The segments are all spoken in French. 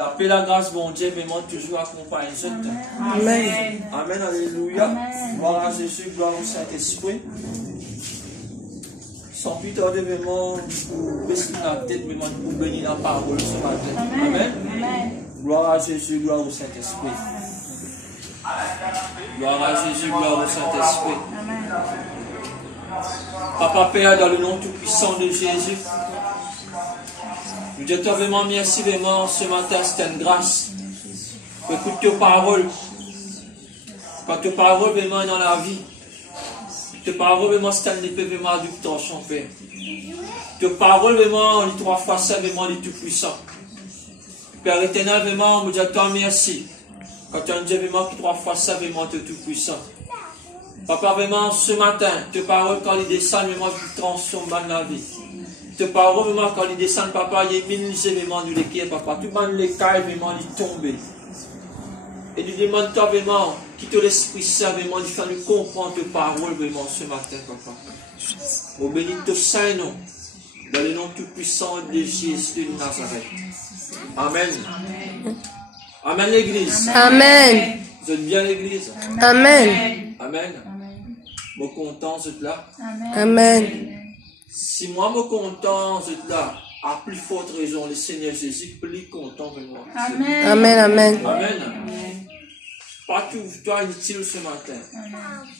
La paix, la grâce, bon Dieu, vraiment toujours accompagne. Amen. Amen, alléluia. Gloire à Jésus, gloire au Saint-Esprit. Sans plus tarder, vraiment, pour baisser la tête, vraiment, pour bénir la parole ce matin. Amen. Gloire à Jésus, gloire au Saint-Esprit. Gloire à Jésus, gloire au Saint-Esprit. Papa Père, dans le nom tout-puissant de Jésus, nous te vraiment merci vraiment ce matin, c'est une grâce. Écoute tes paroles. Quand tes paroles vraiment dans la vie, tes paroles vraiment c'est un épée vraiment adducteur, son Père. Tes paroles vraiment, les 3 fois ça, vraiment les tout-puissants. Père éternel, vraiment, nous te merci. Quand tu as un Dieu vraiment qui 3 fois ça, vraiment tu es tout-puissant. Papa, vraiment, ce matin, tes paroles, quand ils descendent, vraiment, tu transformes la vie. Tes paroles, vraiment, quand ils descendent, papa, il y a mille vraiment de l'équerre, papa. Tout le monde, les cailles, vraiment, ils tombent. Et tu demandes, toi, vraiment, qui te l'Esprit Saint, vraiment, de faire nous comprendre tes paroles, vraiment, ce matin, papa. Au béni de Saint-Nom, dans le nom tout-puissant de Jésus de Nazareth. Amen. Amen, l'Église. Amen. Vous êtes bien l'Église. Amen. Amen. Me content, vous êtes là. Amen. Si moi me content, vous êtes là, à plus forte raison, le Seigneur Jésus plus content que moi. Amen. Amen. Amen. Pas tout, toi utile ce matin.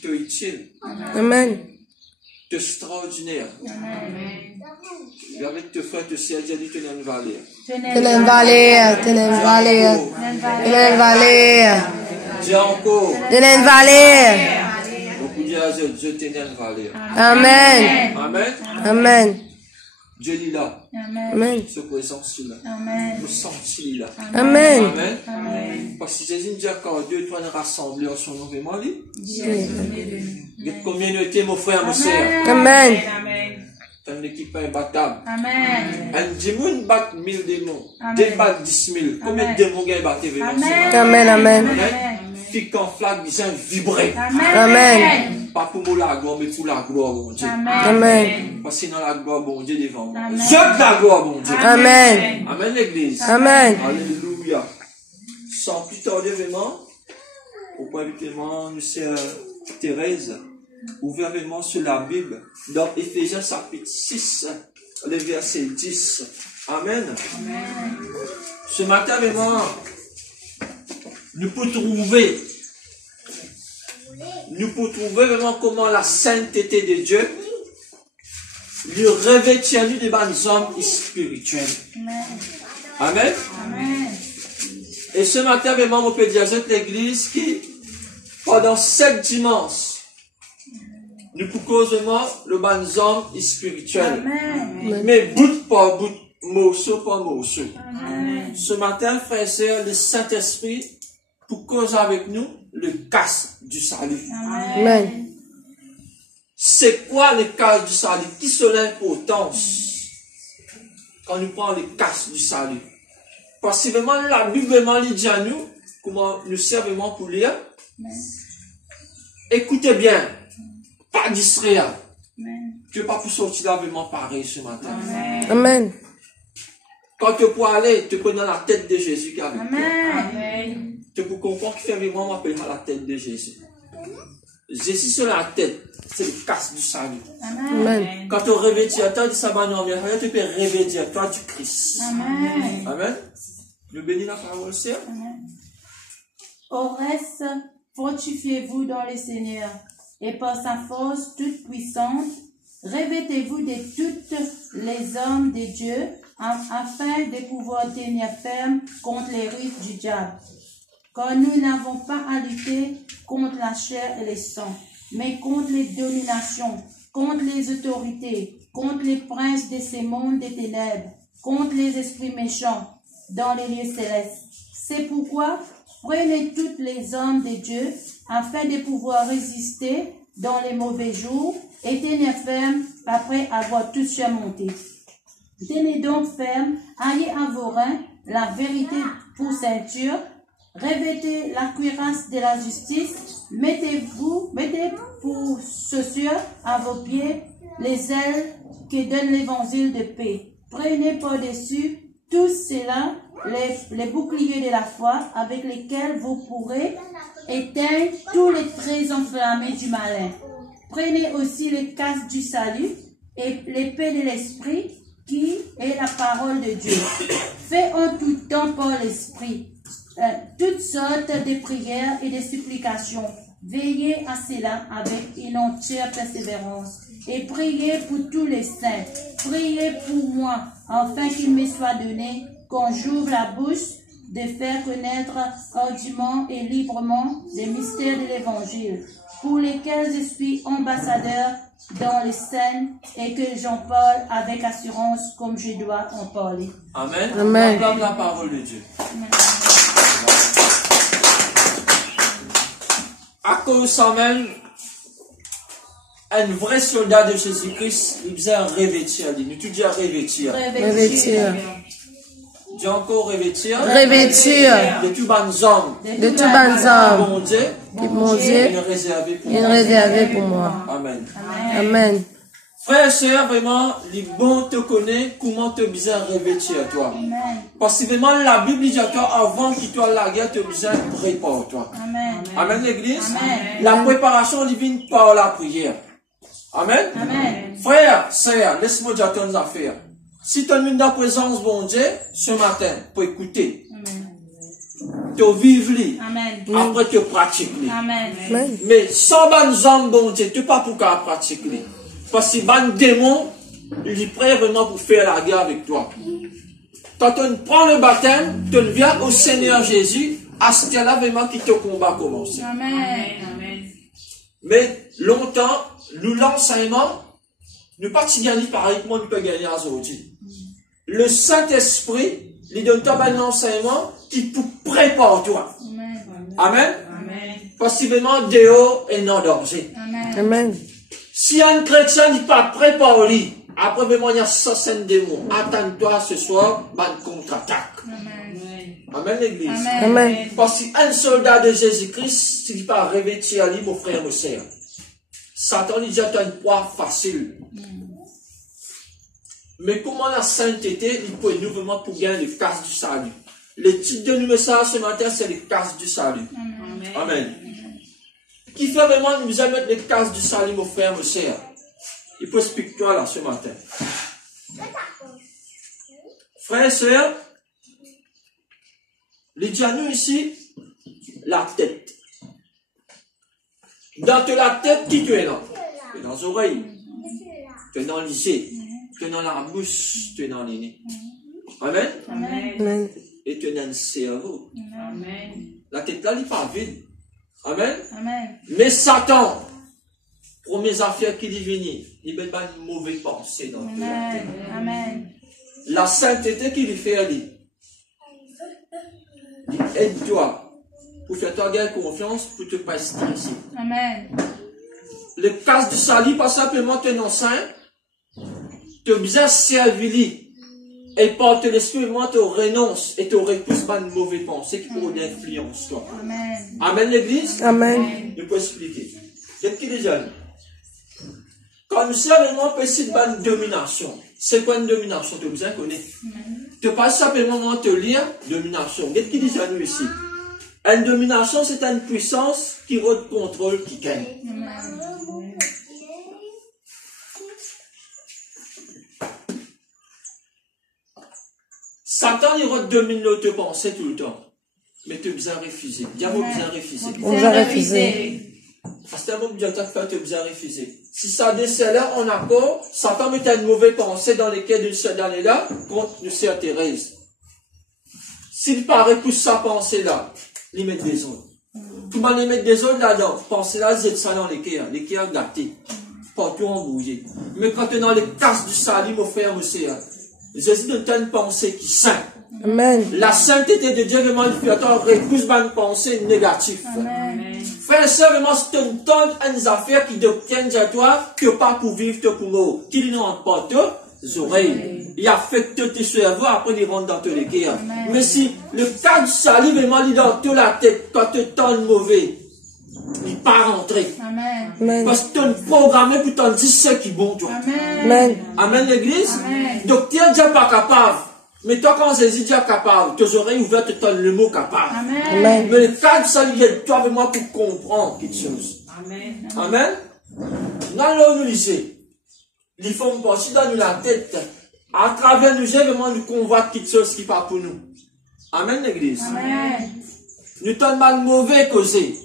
Tu es utile. Amen. Tu es extraordinaire. Et avec tes frères, tes sœurs, Dieu dit que tu es une valeur. Tenen valeur, tenen valeur, tenen valeur, Dis encore. tenen valeur. Beaucoup disent Dieu t'es une valeur. Amen. Amen. Amen. Dieu est là. Amen. Ce présence là. Nous sentis là. Amen. Amen. Parce que Jésus nous dit quand 2 3 nous rassemblés en son nom, vraiment lui. Il y a combien de temps, mon frère, mon soeur? Amen. C'est une équipe imbattable. Amen. Un démon bat 1000 démons. 2 bat 10 000. Combien de démons gagnent battent vraiment? Amen. Amen. Qui quand flaque vient vibrer. Amen. Pas pour la gloire, mais pour la gloire, mon Dieu. Amen. Parce que dans la gloire, bon Dieu devant moi. Je la gloire, mon Dieu. Amen. Amen, l'église. Amen. Alléluia. Sans plus tarder, vraiment, au point évidemment, nous sœur Thérèse, ouvrez vraiment sur la Bible, dans Éphésiens chapitre 6, le verset 10. Amen. Amen. Ce matin, vraiment, nous pouvons trouver vraiment comment la sainteté de Dieu lui revêtit nous des bonnes hommes spirituels. Amen. Amen. Et ce matin, vraiment, on peut dire à l'église qui, pendant 7 dimanches, nous pouvons le bon homme spirituel. Amen. Mais bout par bout, morceau par morceau. Amen. Ce matin, frères et sœurs, le Saint-Esprit, pour causer avec nous le casse du salut. Amen. C'est quoi le casse du salut? Qui sont l'importance quand nous prenons le casse du salut? Parce que vraiment, la Bible vraiment dit à nous, comment nous sert vraiment pour lire. Écoutez bien, pas distraire. Tu ne peux pas pour sortir là vraiment pareil ce matin. Amen. Quand tu peux aller, tu peux dans la tête de Jésus qui est avec toi. Tu peux comprendre qu'il fait vraiment appel à la tête de Jésus. Jésus sur la tête, c'est le casse du salut. Amen. Quand tu revêtis à toi du sabbat, tu peux revêtir toi du Christ. Amen. Amen. Nous bénissons la parole, Seigneur. Au reste, fortifiez-vous dans le Seigneur, et par sa force toute puissante, revêtez-vous de toutes les armes de Dieu, afin de pouvoir tenir ferme contre les ruses du diable. Car nous n'avons pas à lutter contre la chair et le sang, mais contre les dominations, contre les autorités, contre les princes de ces mondes des ténèbres, contre les esprits méchants dans les lieux célestes. C'est pourquoi prenez toutes les armes de Dieu afin de pouvoir résister dans les mauvais jours et tenir ferme après avoir tout surmonté. Tenez donc ferme, ayez à vos reins la vérité pour ceinture, revêtez la cuirasse de la justice, mettez pour chaussures à vos pieds les ailes que donne l'évangile de paix. Prenez par-dessus Tous ceux-là, les boucliers de la foi avec lesquels vous pourrez éteindre tous les traits enflammés du malin. Prenez aussi le casque du salut et l'épée de l'esprit qui est la parole de Dieu. Faites en tout temps par l'esprit toutes sortes de prières et de supplications. Veillez à cela avec une entière persévérance et priez pour tous les saints. Priez pour moi, afin qu'il me soit donné, quand j'ouvre la bouche, de faire connaître hardiment et librement les mystères de l'Évangile, pour lesquels je suis ambassadeur dans les scènes et que j'en parle avec assurance comme je dois en parler. Amen. Amen. On acclame la parole de Dieu. Amen. À cause ça même, un vrai soldat de Jésus-Christ, il faisait revêtir. Nous tu dis revêtir. Revêtir. Dis encore revêtir. Revêtir De tout bonnes hommes. de tout bonnes hommes Bon Dieu, qui, mon il Dieu, est réservé pour est moi. réservé pour moi. Amen. Amen. Frère et sœur, vraiment, les bons te connaissent comment te besoin revêtir toi. Amen. Parce que vraiment, la Bible dit à toi, avant qu'il toi la guerre, te besoin prépare toi. Amen. Amen l'église. Amen. La préparation divine par la prière. Amen. Amen. Frère, sœur, laisse-moi dire tes affaires. Si tu as une présence, bon Dieu, ce matin, pour écouter, te vivre, Amen. après te pratiquer. Amen. Amen. Mais sans bonnes hommes, bon Dieu, tu pas pour qu'à pratiquer. Parce que bon démon, il est prêt vraiment pour faire la guerre avec toi. Quand tu prends le baptême, tu viens au Seigneur Jésus, à ce là vraiment qui te combat commence. Amen. Mais longtemps, nous l'enseignement, nous pas si gagner pareil que moi, nous peut gagner aujourd'hui. Le Saint-Esprit, il donne un enseignement qui pour préparer toi. Amen. Parce que vraiment, dehors et non danger. Amen. Si un chrétien n'est pas préparé, après vraiment, il y a 60 démons. Attends-toi ce soir, bonne contre-attaque. Amen l'église. Amen. Parce qu'un soldat de Jésus-Christ, s'il n'est pas revêtu à lui, mon frère, mon sœur, Satan lui dit une proie facile. Mais comment la sainteté, il peut nouvellement pour gagner le casque du salut. Le titre de nos messages ce matin, c'est le casque du salut. Amen. Qui fait vraiment nous mettre le casque du salut, mon frère, mon sœur? Il peut expliquer toi là ce matin. Frère et sœur, les dianos ici, la tête. Dans la tête, qui tu es là? Tu es dans les oreilles, tu es dans les yeux, tu es dans la bouche, tu es dans les nez. Amen. Amen. Et tu es dans le cerveau. Amen. La tête là, elle n'est pas vide. Amen. Amen. Mais Satan, pour mes affaires qui divinent, il met pas de mauvais pensées dans toute la tête. Amen. La sainteté qu'il fait à lui, aide-toi pour faire toi gagner confiance pour te pas stresser. Amen. Le cas du salut, pas simplement te non saint, te bien servir et par te l'esprit, te renonce et te repousse pas de mauvais pensées qui pourront d'influence toi. Amen. Amen l'église. Amen. Je peux expliquer. D'être qui déjà? Quand nous sommes vraiment précis de bonne domination, c'est quoi une domination? Tu as besoin de connaître. Tu ne pas simplement te lire domination. D'être qui déjà nous ici? Une domination, c'est une puissance qui rôde contrôle, qui gagne. Satan, il rôde domine te pensée tout le temps. Mais tu as besoin de refuser. Diable a besoin de refuser. On vous a refusé. Parce que tu as besoin de refuser. Si ça décèle en accord, Satan met une mauvaise pensée dans lesquelles d'une seule année-là contre une sœur Thérèse. S'il paraît pour sa pensée-là, il met des autres. Tout le monde met des autres là-dedans. Pensée-là, c'est ça dans les cœurs gâtés. Partout embrouillé. Mais quand tu es dans les casses du salut, mon frère, mon sœur, Jésus donne une pensée qui saint. Amen. La sainteté de Dieu vraiment fait repousse une pensée négative. Frère et sœur, vraiment, c'est une tonne des affaires qui obtiennent à toi que pas pour vivre, pour mourir. Qui ne rentre pas tes oreilles. Il affecte tes cerveaux, après il rentre dans tes cœurs. Mais si le cas du salut vraiment il dans toute la tête, quand tu tournes mauvais, il pas rentrer. Amen. Parce que tu es programmé pour t'en dire ce qui est bon, toi. Amen. Amen l'église. Amen. Donc, tu n'es déjà pas capable Mais toi, quand Jésus dit capable, tes oreilles ouvertes te donnent le mot capable. Amen. Mais le cas du salut, il est toi et moi pour comprendre quelque chose. Amen. Amen. Dans l'eau, nous lisons. Il faut me pencher dans la tête. À travers nous, j'ai vraiment nous convoite quelque chose qui part pour nous. Amen, l'église. Amen. Nous sommes mal mauvais causés.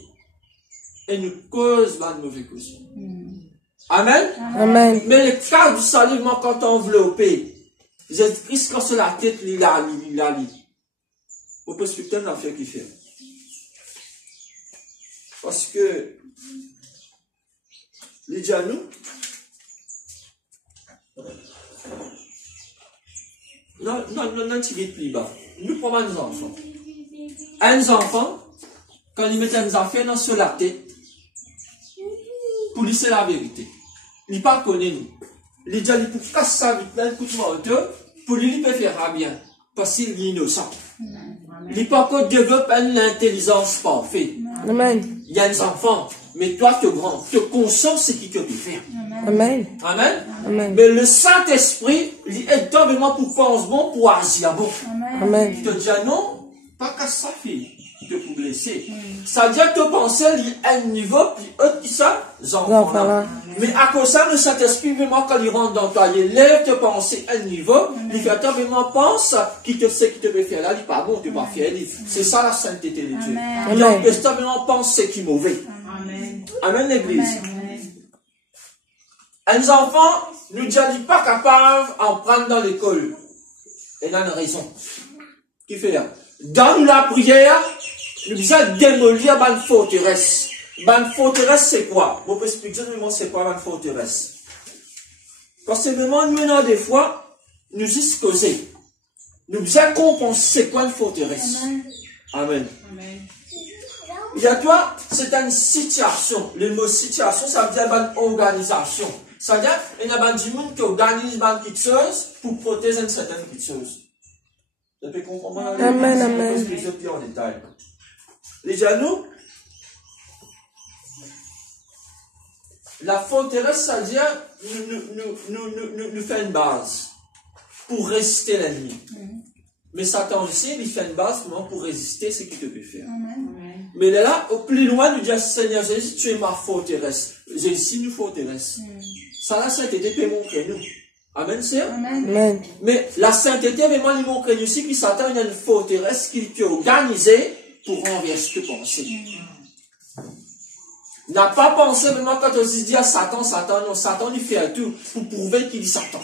Et nous causons mal mauvais causés. Amen. Amen. Mais le cas du salut, quand on enveloppé, Jésus-Christ, quand c'est la tête, il a li. Vous pouvez expliquer une affaire qu'il fait. Parce que, il dit à nous, non, plus bas. Nous prenons nos enfants. Un enfant, quand il met des affaires dans sur la tête, pour lui c'est la vérité. Il ne pas connaît nous. Il dit, il peut casser sa vie, un coup de moteur, pour lui, il peut faire bien. Parce qu'il est innocent. Il ne peut pas développer une intelligence parfaite. Amen. Il y a des enfants, mais toi, tu es grand, tu conscience ce qu'il peut faire. Amen. Amen. Amen. Mais le Saint-Esprit, il est vraiment pour penser bon, pour agir bon. Amen. Il te dit non, pas qu'à ça fait, te pour blesser. Ça veut dire que tu penses il y a un niveau plus haut que ça, enfants là. Mais à cause de ça, le Saint-Esprit, vraiment, quand il rentre dans toi, il lève te penser un niveau, il fait toi vraiment pense qu'il te sait qu'il te veut faire là, il n'est pas bon, tu ne vas pas faire. C'est ça la sainteté de Dieu. Il empêche toi vraiment pense ce qui est mauvais. Amen, l'église. Un enfant, nous ne dit pas capable d'en prendre dans l'école. Et là, une raison. Qui fait là? Dans la prière, nous devons démolir une forteresse. Une forteresse, c'est quoi? Vous pouvez expliquer c'est quoi une forteresse? Parce que vraiment, nous, dans des fois, nous juste causer. Nous devons comprendre c'est quoi une forteresse. Amen. Il y a toi, c'est une situation. Le mot situation, ça veut dire une organisation. Ça veut dire, il y a des gens qui organisent quelque chose pour protéger une certaine chose. Vous pouvez comprendre? Amen, amen. Je vais expliquer en détail. Les gens, la forteresse, ça veut dire, nous fait une base pour résister l'ennemi. Mais Satan aussi, il fait une base pour résister ce qu'il te peut faire. Mais là, au plus loin, nous disons, Seigneur Jésus, tu es ma forteresse. Jésus, nous forteresse. Ça, la sainteté peut montrer nous. Amen, c'est? Amen. Mais la sainteté, vraiment, il montre nous aussi que Satan, il y a une forteresse qui est organisée pour renverser tes pensées. N'a pas pensé vraiment quand on se dit à Satan, non, Satan, il fait tout pour prouver qu'il est Satan.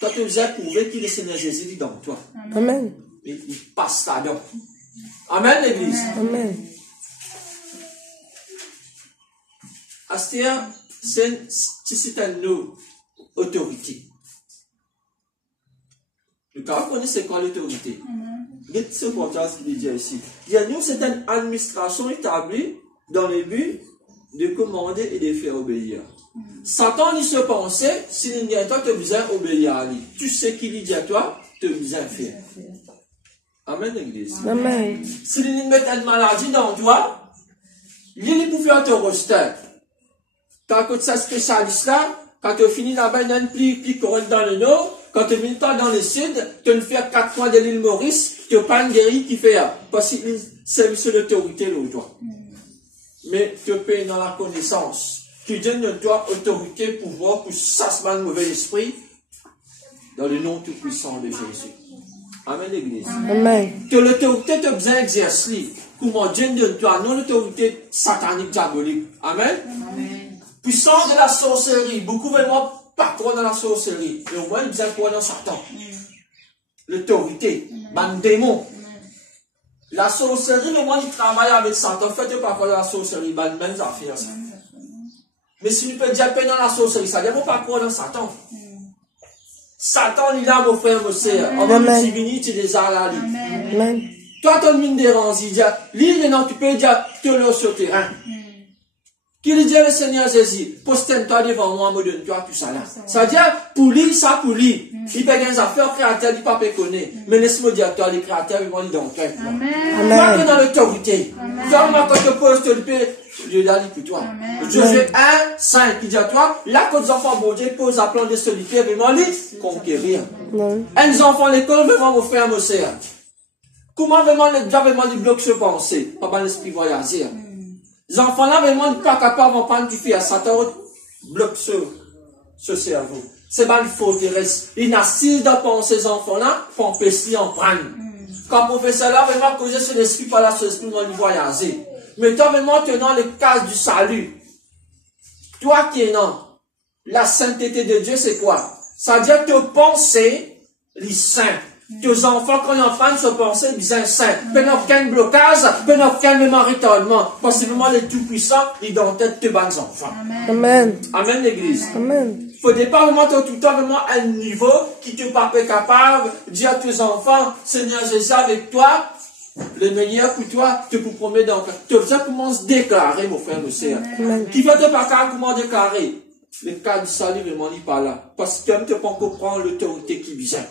Toi, tu as prouvé qu'il est Seigneur Jésus dans toi. Amen. Il passe là-dedans. Amen, l'église. Amen. Astia, c'est une autorité. Nous connaissons c'est quoi l'autorité. Regardez ce podcast qu'il dit ici. Il y a nous, c'est une administration établie dans le but de commander et de faire obéir. Satan, il se pensait, s'il dit à toi, tu as besoin d'obéir à lui. Tu sais qu'il dit à toi, tu as besoin de faire. Amen, l'église. Amen. S'il met une maladie dans toi, il peut faire te roster. Quand tu es spécialiste là, quand tu finis là-bas, il y a une pli correcte dans le nord. Quand tu viens dans le sud, tu fais 4 mois de l'île Maurice, tu n'as pas une guérie qui fait, parce que c'est sur l'autorité là, toi. Mais tu peux dans la connaissance. Tu donnes de toi autorité, pouvoir pour chasser le mauvais esprit dans le nom tout-puissant de Jésus. Amen, l'église. Amen. Que l'autorité te besoin d'exercer. Comment Dieu donne toi, non l'autorité satanique, diabolique. Amen. Puissance de la sorcellerie. Beaucoup vraiment pas trop dans la sorcellerie. Mais au moins, ils disent quoi dans Satan. L'autorité. Un démon. La sorcellerie, au moins, ils travaillent avec Satan. Faites pas quoi dans la sorcellerie. Même affaire. Mais si nous pouvons dire dans la sorcellerie, ça veut dire pas croire dans Satan. Satan, il a mon frère, mon sœur. On va nous divinité, tu les as là. Amen. Toi, tu as une dérange. Il dit, l'île, non, tu peux dire, tu es sur le terrain. Qu'il dit le Seigneur Jésus, postème-toi devant moi, me donne-toi tout ça là. Ça veut dire, pour lui, ça pour lui. Il peut des affaires créateurs, il ne peut pas connaître. Mais laisse-moi dire, les créateurs, ils vont dire dans toi. Toi, tu es dans l'autorité. Toi, quand tu poses, tu peux Dieu l'a dit pour toi. Amen. Josué 1, 5, il dit à toi, là que les enfants, bon Dieu, pose à plan de solitaire, vraiment, les conquérir. Amen. Les enfants, l'école, vraiment, mon frère, mon sœur. Comment vraiment, les gens, vraiment, ils bloquent ce penser, pas mal l'esprit voyager. Les enfants, là, vraiment, ils ne sont pas capables de prendre du fil à Satan, bloque ce cerveau. C'est mal faux, il n'assise dans penser ces enfants-là, pour empêcher en prendre. Quand le professeur là, vraiment, causer sur l'esprit, par là, sur l'esprit, on va voyager. Mais toi, vraiment, tenant le cas du salut. Toi qui es non. La sainteté de Dieu, c'est quoi? Ça veut dire que tes pensées, les saints. Tes enfants, quand ils entendent se penser, ils sont saints. Peu aucun blocage, peu aucun même retardement. Parce que vraiment, les tout-puissants, ils ont tête de bons enfants. Amen. Amen, l'église. Amen. Il faut pas vraiment tout le temps vraiment à un niveau qui te pas capable de dire à tes enfants, Seigneur Jésus avec toi, le meilleur pour toi, te pour promettre dans tu as comment se déclarer, mon frère, mon sœur. Qui va te pas comment déclarer? Le cas du salut, vraiment, il n'est pas là. Parce que tu ne peux pas comprendre l'autorité qui vient.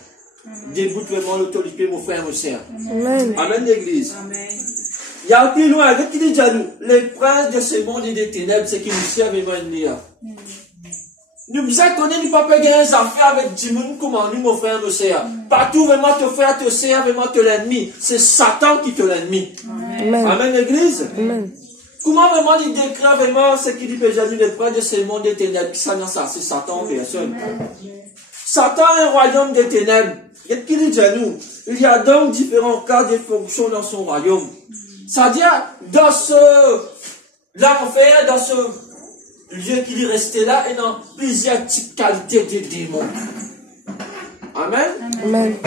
Déboute vraiment l'autorité, mon frère, mon sœur. Amen. Amen, l'église. Amen. Il y a plus loin, avec qui dit déjà nous, les princes de ce monde et des ténèbres, c'est qui nous servent vraiment une nous besoin connaître nous pas gagner des affaires avec Dimoun comme nous, mon frère, mon sœur. Partout, vraiment, te frère, te sœur, vraiment, te l'ennemi. C'est Satan qui te l'ennemi. Amen. Amen, l'église. Amen. Comment vraiment il déclare vraiment ce qu'il dit déjà nous, les princes de ce monde des ténèbres? Ça, non, ça, c'est Satan en personne. Satan est un royaume des ténèbres. Qu'est-ce qu'il dit déjà nous? Il y a donc différents cas de fonctions dans son royaume. C'est-à-dire, dans l'enfer, dans ce lieu qu'il est resté là, et dans plusieurs types de qualités de démons. Amen. Amen.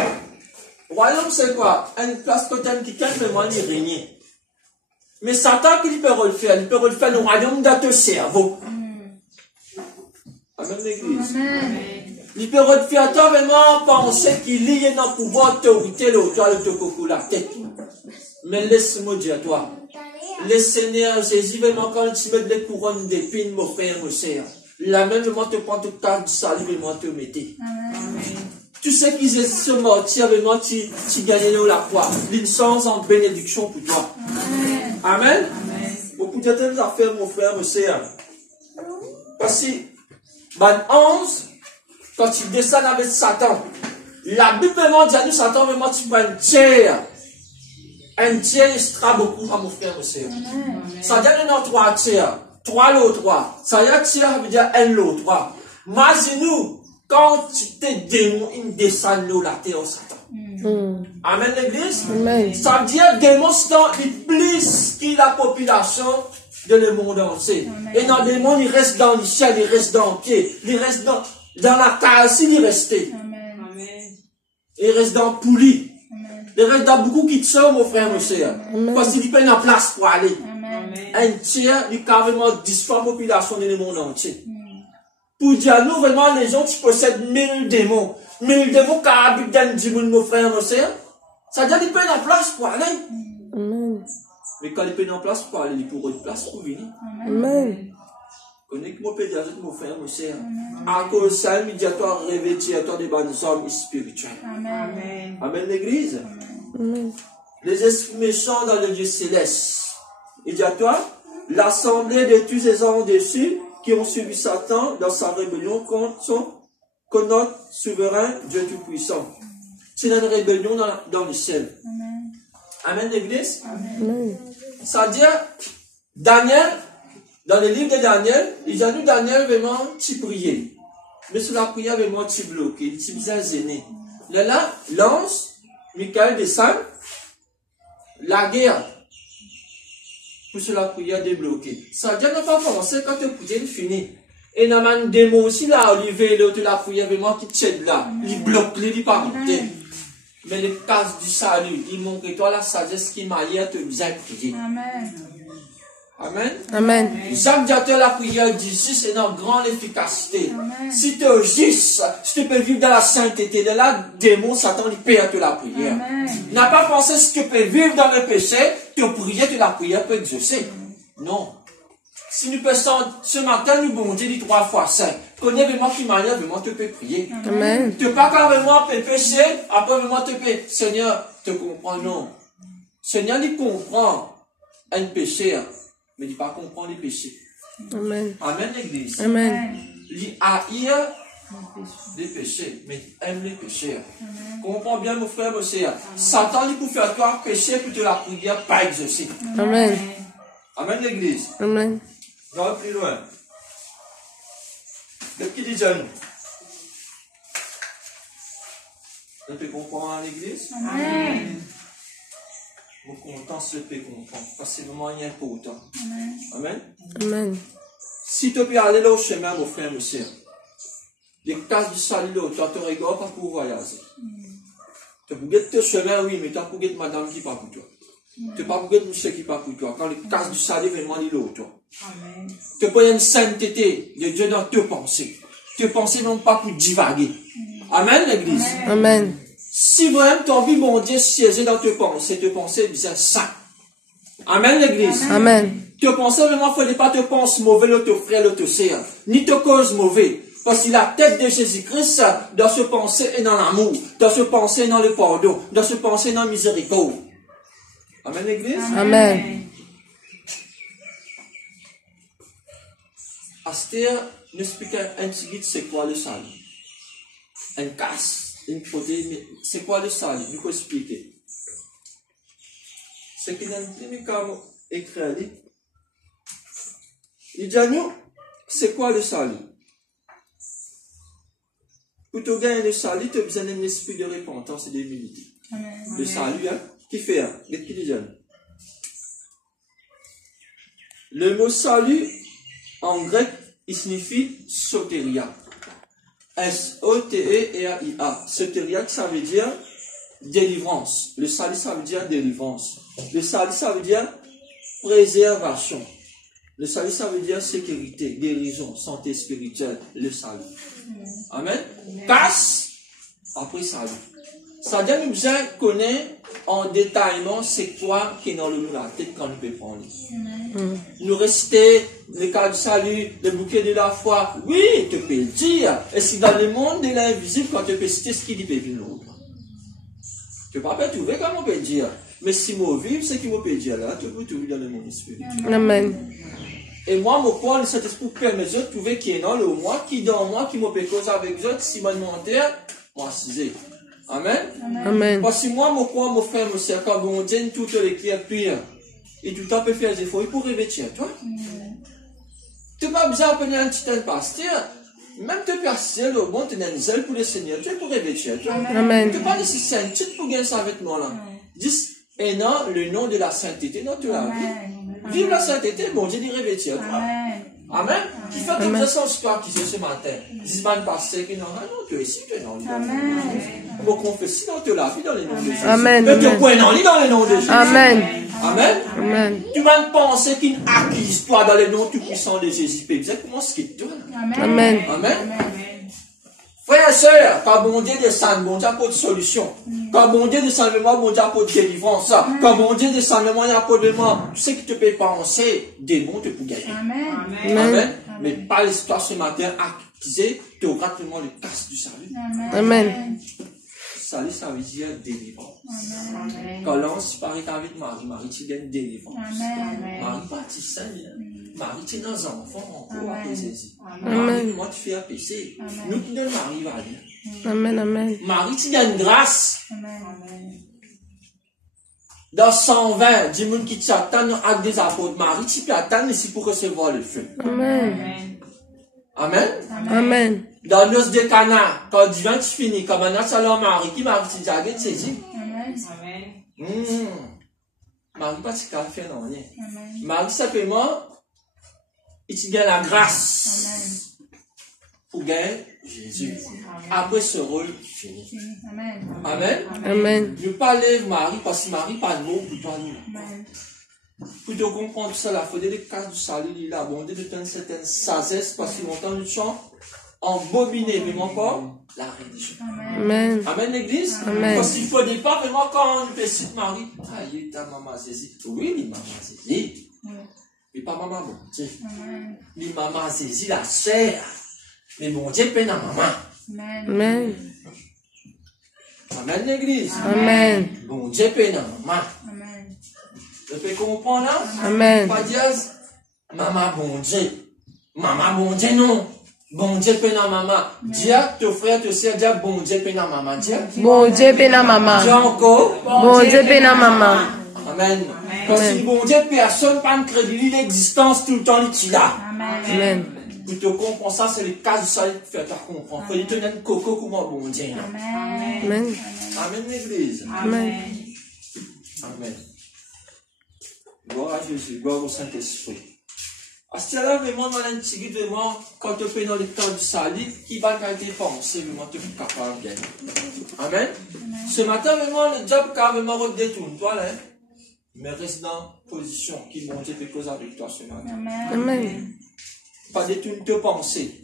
Royaume, c'est quoi? Une place que t'aimes qui calme vraiment y régner. Mais Satan, qu'il peut le faire? Il peut le faire le royaume dans ton cerveau. Amen, l'église. Il peut le faire toi vraiment penser qu'il y a un pouvoir autorité, l'auteur de te coco la tête. Mais laisse-moi dire toi. Le Seigneur Jésus, vraiment, quand tu mets les couronnes d'épines, mon frère, mon sœur, la même, vraiment, te prend toute carte du salut, vraiment, te mettez. Tu sais qu'ils se mentir, vraiment, tu gagnes la croix. L'innocence en bénédiction pour toi. Amen. Beaucoup de temps, ça fait, mon frère, mon sœur. Parce que, ben 11, quand tu descends avec Satan, la Bible, vraiment, dit à nous, Satan, vraiment, tu prends une tiers. Un tiers, il sera beaucoup à mon frère, mon sœur. Ça veut dire qu'il y a 3 tiers. 3 l'autre 3. Ça veut dire tiers, ça veut dire 1 l'autre 3. Imagine-nous, quand tu t'es démon, il descend nous la terre, Satan. Amen, l'église. Amen. Ça veut dire démon, il plus que la population de le monde entier. Et dans le démon, il reste dans le ciel, il reste dans le pied, il reste dans la terre, il reste. Il reste dans le poulie. Il reste dans beaucoup qui te sortent, mon frère, mon sœur. Parce qu'il n'y a pas de place pour aller. Un tiers, il y a carrément 10 fois la population dans le monde entier. Pour dire, nous, vraiment, les gens qui possèdent 1000 démons. 1000 démons qui habitent dans le monde, mon frère, mon sœur. Ça veut dire qu'il n'y a pas de place pour aller. Mais quand il n'y a pas de place pour aller, il y a de place pour venir. Amen. Connecte-moi, pédiatre, mon frère, mon sœur. À cause de ça, immédiatement, revêtir-toi des bonnes hommes spirituels. Amen. Amen, l'église. Amen. Les esprits méchants dans le Dieu céleste. Il dit à toi, l'assemblée de tous ces hommes dessus qui ont suivi Satan dans sa rébellion contre notre souverain Dieu Tout-Puissant. C'est une rébellion dans le ciel. Amen, l'église. Amen. Ça veut dire, Daniel, dans le livre de Daniel, il dit à nous, Daniel, vraiment, tu priais. Mais sur la prière, vraiment, tu bloquais, tu faisais gêner. Là, l'ange, Michael descend, la guerre, pour sur la prière débloquée. Ça veut dire, ne pas commencer quand tu prière fini. Et dans un démon aussi, là, Olivier, l'autre, la prière, vraiment, qui t'aide là. Il bloque, il pas monter. Mais les cases du salut, il montre toi la sagesse qui m'a hier te bien prier. Amen. Amen. Amen. Jacques Diateur, la prière d'ici, c'est une grande efficacité. Amen. Si tu es juste, si tu peux vivre dans la sainteté, de là, démon, Satan, il paie à te la prière. Amen. N'a pas pensé si tu peux vivre dans le péché, te prier, que la prière peut exaucer. Non. Si nous pensons, ce matin, nous bon Dieu dit 3 fois 5. Connais vraiment qui m'a vraiment te peut prier. Amen. Tu pas carrément peut pécher, après vraiment te peut. Seigneur, te comprends, non. Seigneur, il comprend un péché. mais il pas comprendre les péchés. Amen. Amen, l'église. Amen. Il haïr les péchés, mais il aime les péchés. Comprends bien, mon frère, mon sœur. Satan, il peut faire toi pécher pour te la prière pas exaucée. Amen. Amen, l'église. Amen. On va plus loin. Qu'est-ce qu'il dit, John? Vous pouvez comprendre l'église? Amen. Mon content se peut comprendre. Parce que c'est vraiment important. Amen. Amen. Si tu peux aller là au chemin, mon frère, mon sœur, les cases du salut là, tu te regardes pas pour voyager. Tu peux guetter le chemin, oui, mais tu peux guetter madame qui pas pour toi. Tu pas pour guetter monsieur qui pas pour toi. Quand les cases du salut viennent demander là, toi. Tu peux une sainteté de Dieu dans tes pensées. Tes pensées non pas pour divaguer. Amen, l'église. Amen. Si vraiment tu as envie, mon Dieu, siéger dans tes pensées bien saintes. Amen, l'église. Amen. Tes pensées, vraiment, il ne faut pas te penser mauvais, là, te frère, là, te sœur, ni te cause mauvais. Parce que la tête de Jésus-Christ, doit se penser dans l'amour, doit se penser dans le pardon, doit se penser dans la miséricorde. Amen, l'église. Amen. Astère nous explique un petit guide, c'est quoi le salut. Un casse, une protéine, mais c'est quoi le salut? Nous faut expliquer. C'est qu'il y a un premier cas écrit. Il dit à nous, c'est quoi le salut? Pour te gagner le salut, tu as besoin d'un esprit de repentance et d'humilité. Le salut, hein? Qui fait, hein? Qu'est-ce qu'il dit? Le mot salut, en grec, il signifie soteria. S-O-T-E-R-I-A. Soteria, ça veut dire délivrance. Le salut, ça veut dire délivrance. Le salut, ça veut dire préservation. Le salut, ça veut dire sécurité, guérison, santé spirituelle. Le salut. Amen. Casse, après salut. Ça veut dire que nous besoin connaître en détaillement c'est quoi qui est dans la tête quand nous pouvons prendre. Nous réciter le cas du salut, le bouquet de la foi. Oui, tu peux le dire. Et si dans le monde de l'invisible, quand tu peux citer ce qui dit peut venir l'autre. Tu ne peux pas trouver comme on peut dire. Mais si moi vive, c'est qui me peut dire là, tu peux trouver dans le monde spirituel. Amen. Et moi, mon point, le Saint-Esprit permet de trouver qui est dans le moi, qui dans moi, qui me peut causer avec eux, si mon menteur, moi, c'est. Amen. Amen. Parce que moi, mon point, mon frère, mon sœur, quand on dit toutes les créatures, et tout le temps peut faire des efforts, il pourrait revêtir, toi. Tu n'as pas besoin d'appeler un petit pasteur, même te passer le bon, tu as une zèle pour le Seigneur, tu pourrais revêtir, toi. Amen. Tu n'as pas nécessaire un petit pour gagner ça avec moi, là. Dis, et non, le nom de la sainteté dans toute la vie. Vive la sainteté, bon Dieu, dit revêtir, toi. Amen. Qui fait toute façon ce soir qui c'est ce matin. Dis-moi passer que non, non, tu es ici, tu es dans le nom. Mon confession dans la vie dans les noms de Jésus. Amen. Et tu es dans les noms de Jésus. Amen. Amen. Amen. Tu vas penser qu'il acquise toi dans les noms tout puissants de Jésus. Exactement ce qu'il te donne. Amen. Amen. Frères et sœurs, quand bon Dieu descend, bon Dieu apporte solution. Quand bon Dieu descend de moi, bon Dieu apporte délivrance. Quand bon Dieu descend de moi, il apporte de moi. Tu sais que tu peux penser, démon te pour gagner. Amen. Mais pas l'histoire ce matin, acquisé, tu auras tellement le casse du salut. Amen. Salut, ça veut dire délivrance. Quand l'on se parle avec Marie, Marie, tu gagnes délivrance. Marie, pas tu sais, Marie, tu es dans un enfant encore après Jésus. Marie, moi, tu fais un péché. Nous qui donnons Marie, va dire. Amen. Amen. Marie, tu gagnes grâce. Dans 120, du monde qui t'attend dans l'acte des apôtres, Marie, tu peux attendre ici pour recevoir le feu. Amen. Amen. Amen. Dans l'os de Cana, quand Dieu tu finis, comme un salon Marie, qui Marie, tu dis, tu saisis. Marie, pas tu qu'à faire, non, Marie, simplement, il te gagne la grâce. Pour gagner Jésus. Après ce rôle fini. Amen. Amen. Je ne pas lève Marie, parce que Marie, pas de mots pour toi, nous. Pour te comprendre tout ça, la faute des cas du salut, il a abondé de une certaine sagesse, parce qu'ils m'ont entendu chant, embobiné, mais encore, la religion. Amen. Amen, l'église. Amen. Parce qu'il ne faut pas vraiment quand on pécite Marie, ah, il est ta maman Zézi. Oui, il maman Zézi. Mais pas maman, bon Dieu. Mais maman Zézi, la sœur. Mais bon Dieu, peine à maman. Amen. Amen, l'église. Amen. Bon Dieu, peine à maman. Tu peux comprendre là? Amen. Pas diaz, maman bon Dieu. Maman bon Dieu non. Bon Dieu pena maman. Dia te frère te sœur dia bon Dieu pena maman. Dia. Bon Dieu pena maman. Dia encore. Bon Dieu pena maman. Amen. Parce que bon Dieu personne pas me crédit l'existence tout le temps il là. Amen. Pour te comprendre ça c'est le cas du salut qui fait ta comprendre. Faut te donner coco comme bon Dieu. Amen. Amen l'église. Amen. Amen. Gloire à Jésus, gloire au Saint-Esprit. À ce là vraiment dans l'antiquité vraiment quand tu fais dans le temps du salut qui va être pensé vraiment tu es capable de gagner. Amen. Ce matin vraiment le diable carrément redétourne toi là. Mais reste dans position qui vont te faire cause avec toi ce matin. Amen. Pas détourner tes pensées.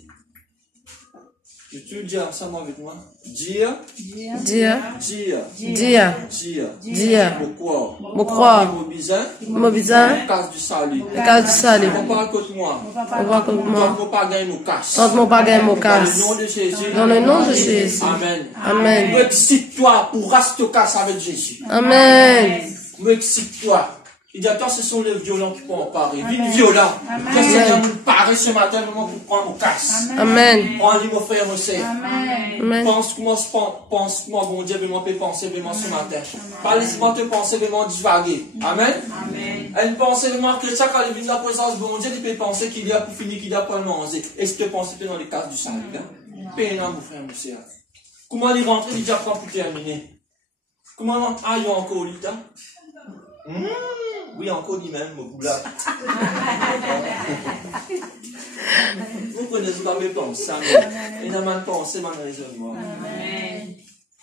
Je te dis ensemble avec moi. Dire. Dire. Dire. Dire. Dire. Dire. Pourquoi? Pourquoi? Mobilisant. Mobilisant. Casse du salut. Le cas du salut. On va contre moi. On va comme moi. On pas gagner nos casses. Tente mon bagage mon Dans le casse. nom de Jésus. Dans le nom de Jésus. Amen. Amen. Excite-toi pour raster casse avec Jésus. Amen. Excite-toi. Il dit à toi, ce sont les violents qui pourront parer. Vive violent. Que le Seigneur nous parer ce matin vraiment pour prendre mon casse. Amen. Prends-lui mon frère, mon sœur. Amen. Pense moi, bon Dieu, vraiment peut penser vraiment ce matin. Pas laisse-moi te penser vraiment divaguer. Amen. Une pensée vraiment chrétien quand il vient de la présence de bon Dieu, il peut penser qu'il y a pour finir, qu'il y a pour le manger. Et si tu penses que dans les cases du salut, paye-le, mon frère, mon sœur. Comment il rentre, il dit après pour terminer. Comment il y a encore lui, oui, encore lui-même, mon boulard. Vous connaissez pas mes pensées, mais il n'a pas pensé, mon raisonnement.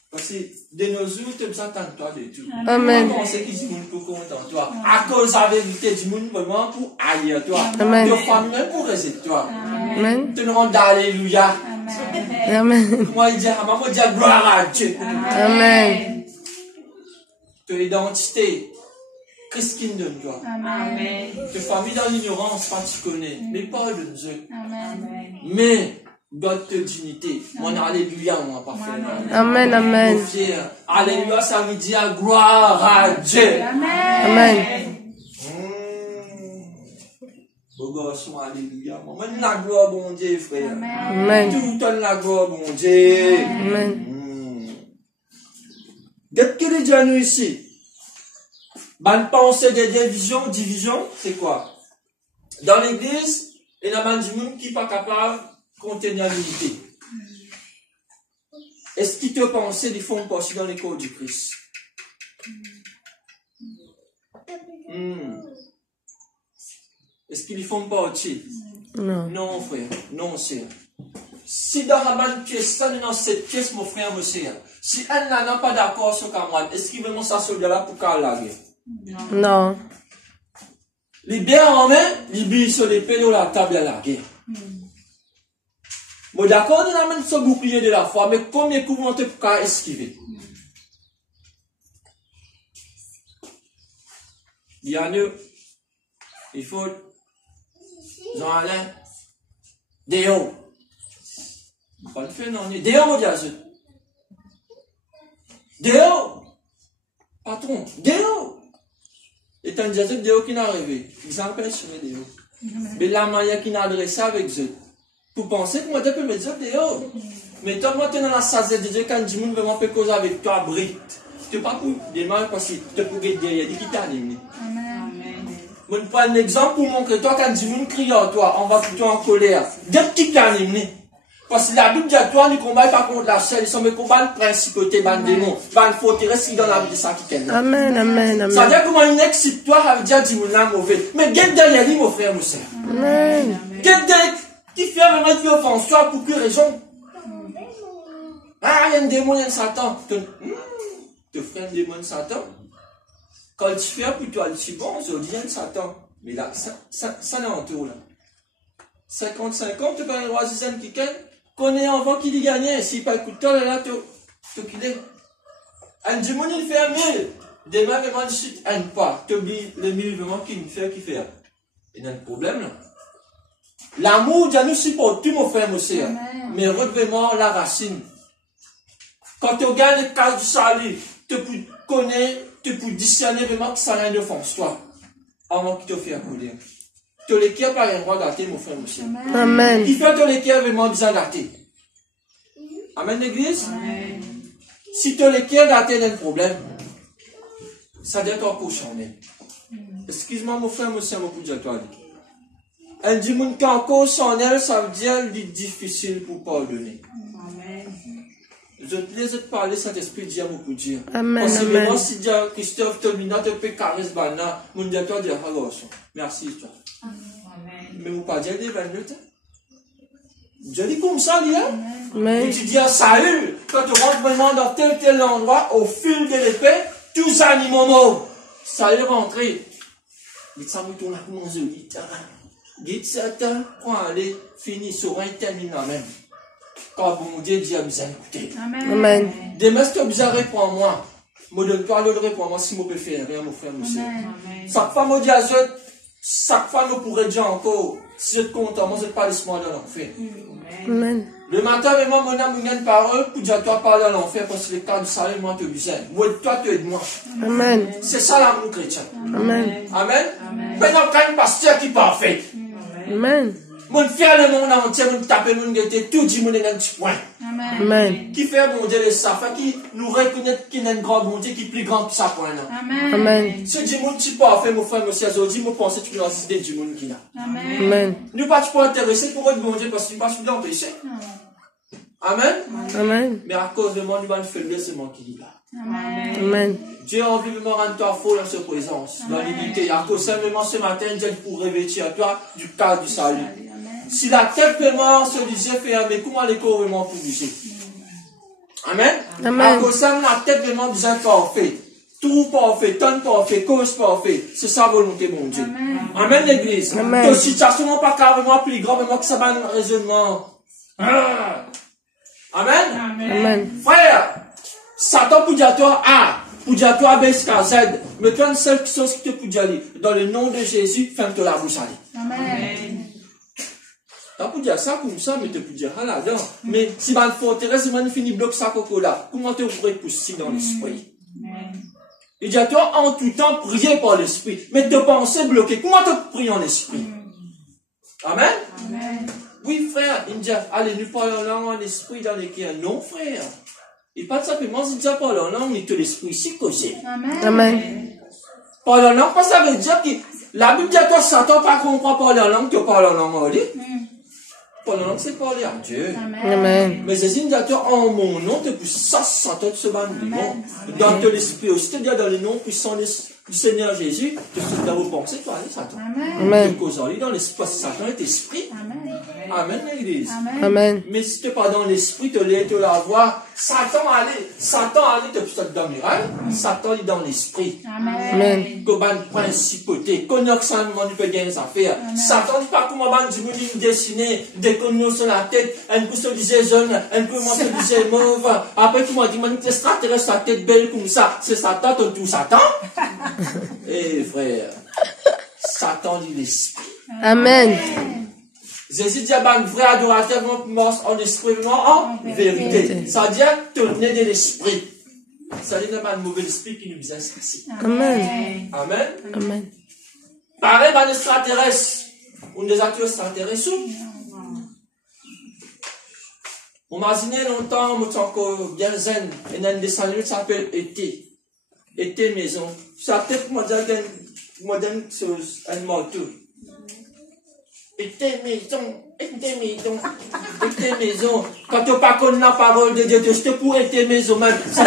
Parce que de nos jours, tu as besoin de toi de tout. Amen. On sait qu'il dit pour content toi. À cause de la vérité du monde, vraiment pour ailleurs toi. Amen. De famille, même pour résister toi. Amen. Tu nous rends d'alléluia. Amen. Moi, il dit, maman, dit gloire à Dieu. Amen. Ton identité. Qu'est-ce qu'il donne toi? Amen. Tes familles dans l'ignorance, pas tu connais. Mais parole de Dieu. Amen. Mais, donne ta dignité. Mon alléluia, mon parfait. Amen. Amen. Alléluia, ça veut dire gloire à Dieu. Amen. Beau gosse, alléluia. Même la gloire, bon Dieu, frère. Amen. Tout le temps, la gloire, bon Dieu. Amen. Qu'est-ce qu'il dit à nous ici? Bonne pensée de division, c'est quoi? Dans l'église, il y a des gens qui ne sont pas capables de contenir l'unité. Est-ce qu'ils te pensent qu'ils font passer dans les corps du Christ? Est-ce qu'ils font partie? Non. Non, frère. Non, sœur. Si dans la pièce, ça dans cette pièce, mon frère, mon sœur, si elle n'a pas d'accord sur Cameroun, est-ce qu'il veut m'en s'assurer là pour qu'elle la guerre? Non. Les biens en main, les billes sur les pénaux, la table à la guerre. Bon, d'accord, il amène ce bouclier de la foi, mais combien de coups vont pour esquiver? Bien mieux, il faut, Jean-Alain, Déo. Pas le fait, non, Déo, mon Dieu. Déo. Patron, Déo. Et tant que Déo qui n'a rêvé, ils empêchent de Déo. Mais la manière qui n'a adressé avec eux. Pour penser que moi, tu peux me dire Déo. Mais toi, moi, tu es dans la salle de Dieu quand du monde veut m'en faire cause avec toi, Brit. Tu n'es pas pour démarrer parce que tu peux dire derrière, qui t'anime. Je prends un exemple pour montrer toi quand du monde crie à toi, on va plutôt en colère. Qu'est-ce qui t'anime? Parce que la Bible dit à toi, ne combat pas contre la chair, ils sont mes combats de principauté, ban démon, ban forteresse qui dans la vie de ça qui t'aime. Amen. Amen. Amen. Ça veut dire comment une excite toi, ça veut dire du monde là mauvais. Mais qu'est-ce derrière lui, mon frère, mon sœur? Amen. Qu'est-ce derrière qui fait vraiment qui offense toi pour quelle raison? Ah, il y a un démon, il y a un Satan. Te frère un démon, Satan. Quand tu fais pour toi, tu dis bon, je dis un Satan. Mais là, ça n'est en tout là. 50-50, tu peux un roi Zizan qui gagne. Connais avant qu'il y gagnait. S'il pas écoute toi, là, tu qu'il un démon, il fait 1000. Demain, vraiment, suite un pas. Tu oublies le 1000 vraiment qu'il fait, qui fait. Il y a un problème là. L'amour, Dieu nous supporte, tout mon frère, mon sœur. Mais redevez-moi la racine. Quand tu regardes le cas du salut, tu peux connaître, tu peux discerner vraiment que ça n'a rien de fond, toi. Avant qu'il te fasse couler. Tu les qui pas un droit d'athée, mon frère, monsieur. Amen. Il fait tous les qui vraiment besoin d'athée. Amen, l'église. Amen. Si tu les qui d'athée a un problème, ça doit être encore changé. Excuse-moi, mon frère, monsieur, mon coup de toi. Elle dit, mon canco sans elle, ça veut dire, il est difficile pour pardonner. Amen. Je te laisse te parler, Saint-Esprit, dit à mon coup de dire. Amen, Possiblement, amen. si Christophe te mina, te peut caresser, bana, mon dit à toi, dire, ah, garçon. Merci, toi. Amen. Mais vous pas dire des 20 minutes. Je dis comme ça, lui, hein. Et Amen. tu dis à Saül, quand tu rentres vraiment dans tel endroit, au fil de l'épée, tous animaux morts. Saül est rentré. Il dit, ça me tourne à mon yeux, dit, Satan, pour aller, finir sur un termine la même. Quand bon Dieu dit à bien écouter. Amen. Amen. Demain, si tu as besoin de répondre à moi, me donne-toi l'autre réponse à moi si je peux faire rien, mon frère, monsieur. Amen. Chaque fois, me dit à eux, chaque fois, nous pourrions dire encore, si je te compte, moi, je ne pas laisser-moi dans l'enfer. Amen. Le matin, vraiment, mon âme, une parole, pour dire toi parler à l'enfer, parce que le cas du salut, moi, te besoin. Moi, toi, tu aides moi. Amen. C'est ça l'amour chrétien. Amen. Amen. Maintenant, quand un pasteur qui est parfait, Amen. mon faire le monde entier, mon taper, mon guetter, tout dit, mon est un petit point. Amen. Amen. Qui fait bon Dieu les safas, qui nous reconnaît qu'il y a un grand bon Dieu qui est plus grand que ça point là. Amen. Amen. Ce dit, mon petit parfait, mon frère, monsieur Azodi, moi, pensez que tu as décidé du monde qui là. Amen. Amen. Nous pas pas intéressés pour être bon Dieu parce que nous pas suis d'empêcher. Amen. Amen. Mais à cause de moi, nous allons faire le seulement qui est là. Amen. Amen. Dieu a envie de me rendre toi faux dans sa présence, dans l'unité. À cause simplement ce matin, Dieu pour revêtir toi du cadre du salut. Si la tête vraiment se disait, mais comment les corps vraiment pour bouger? Amen. Amen. À cause simplement la tête vraiment disait parfait. Tout parfait, temps parfait, cause parfait. C'est sa volonté, mon Dieu. Amen, l'église. Amen. Que situation n'est pas carrément plus grave, mais que ça va un raisonnement. Ah. Amen. Amen. Frère, Satan pour dire à toi A, pour dire à toi B jusqu'à Z. Mais toi, une seule chose qui te peut dire, dans le nom de Jésus, ferme-toi la bouche. Amen. Tu peux dire ça comme ça, mais tu peux dire là-dedans. Mais si ma forteresse, si je finis bloc ça coco là, comment tu pourrais pousser dans l'esprit? Il dit à toi, en tout temps, prier par l'esprit. Mais te penser bloqué, comment tu pries en esprit? Amen? Amen. Oui, frère, il dit, allez, nous parlons en langue en esprit dans les cœurs. Non, frère. Il parle simplement, il dit, parle en langue, mais que l'esprit ici causé. Amen. Amen. Parle en langue, parce que ça veut dire que la Bible dit à toi, Satan, pas qu'on croit parler en langue, tu parles en langue en ligne. Parler en langue, c'est parler à Dieu. Amen. Mais Jésus dit à toi, en mon nom, tu peux ça, Satan, se bat de dans ton esprit aussi, tu dis dans le nom puissant du Seigneur Jésus, tu sais dans vos pensées, tu allez, Satan. Amen. Tu causes en lui dans l'esprit, Satan est esprit. Amen. Amen, l'église. Amen. Mais si tu n'es pas dans l'esprit, tu la voir, Satan allait te pousser dans le miracle, Satan est dans l'esprit. Amen. Que ban principauté, connaître ça, nous peut gagner des affaires. Satan dit pas comment ban du monde dessiner, des cognos sur la tête, un coup se disait jeune, un coup se disait mauve, après comment dit, man, extraterrestre, sa tête belle comme ça, c'est Satan, tout Satan. Eh, frère, Satan dit l'esprit. Amen. Jésus dit à un vrai adorateur, mort en esprit, en vérité. Ça veut dire, tenez de l'esprit. Ça veut dire, un mauvais esprit qui nous vient ici. Amen. Amen. Amen. Pareil, un extraterrestre. On des acteurs extraterrestres. On m'a dit longtemps, on encore bien zen. Et dans un dessin animé qui s'appelle Été. Été maison. Ça peut-être moderne chose, un moto. Été maison. Quand tu n'as pas connu la parole de Dieu, je te pourrais été maison même. Ça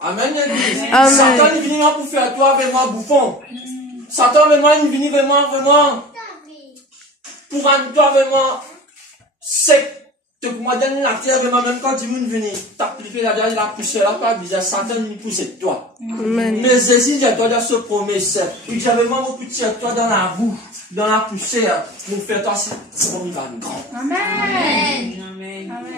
Amen, l'église. Amen. Satan est venu pour faire toi vraiment bouffon. Satan est venu vraiment pour rendre toi vraiment sec. Tu moi donner la terre vraiment même quand tu es venu t'appliquer la poussière là pas bizarre Satan il pousse de toi. Amen. Mais Jésus dit à toi dans ce promesse, il dit vraiment mon petit à toi dans la boue, dans la poussière, pour faire toi c'est bon il va être grand. Amen.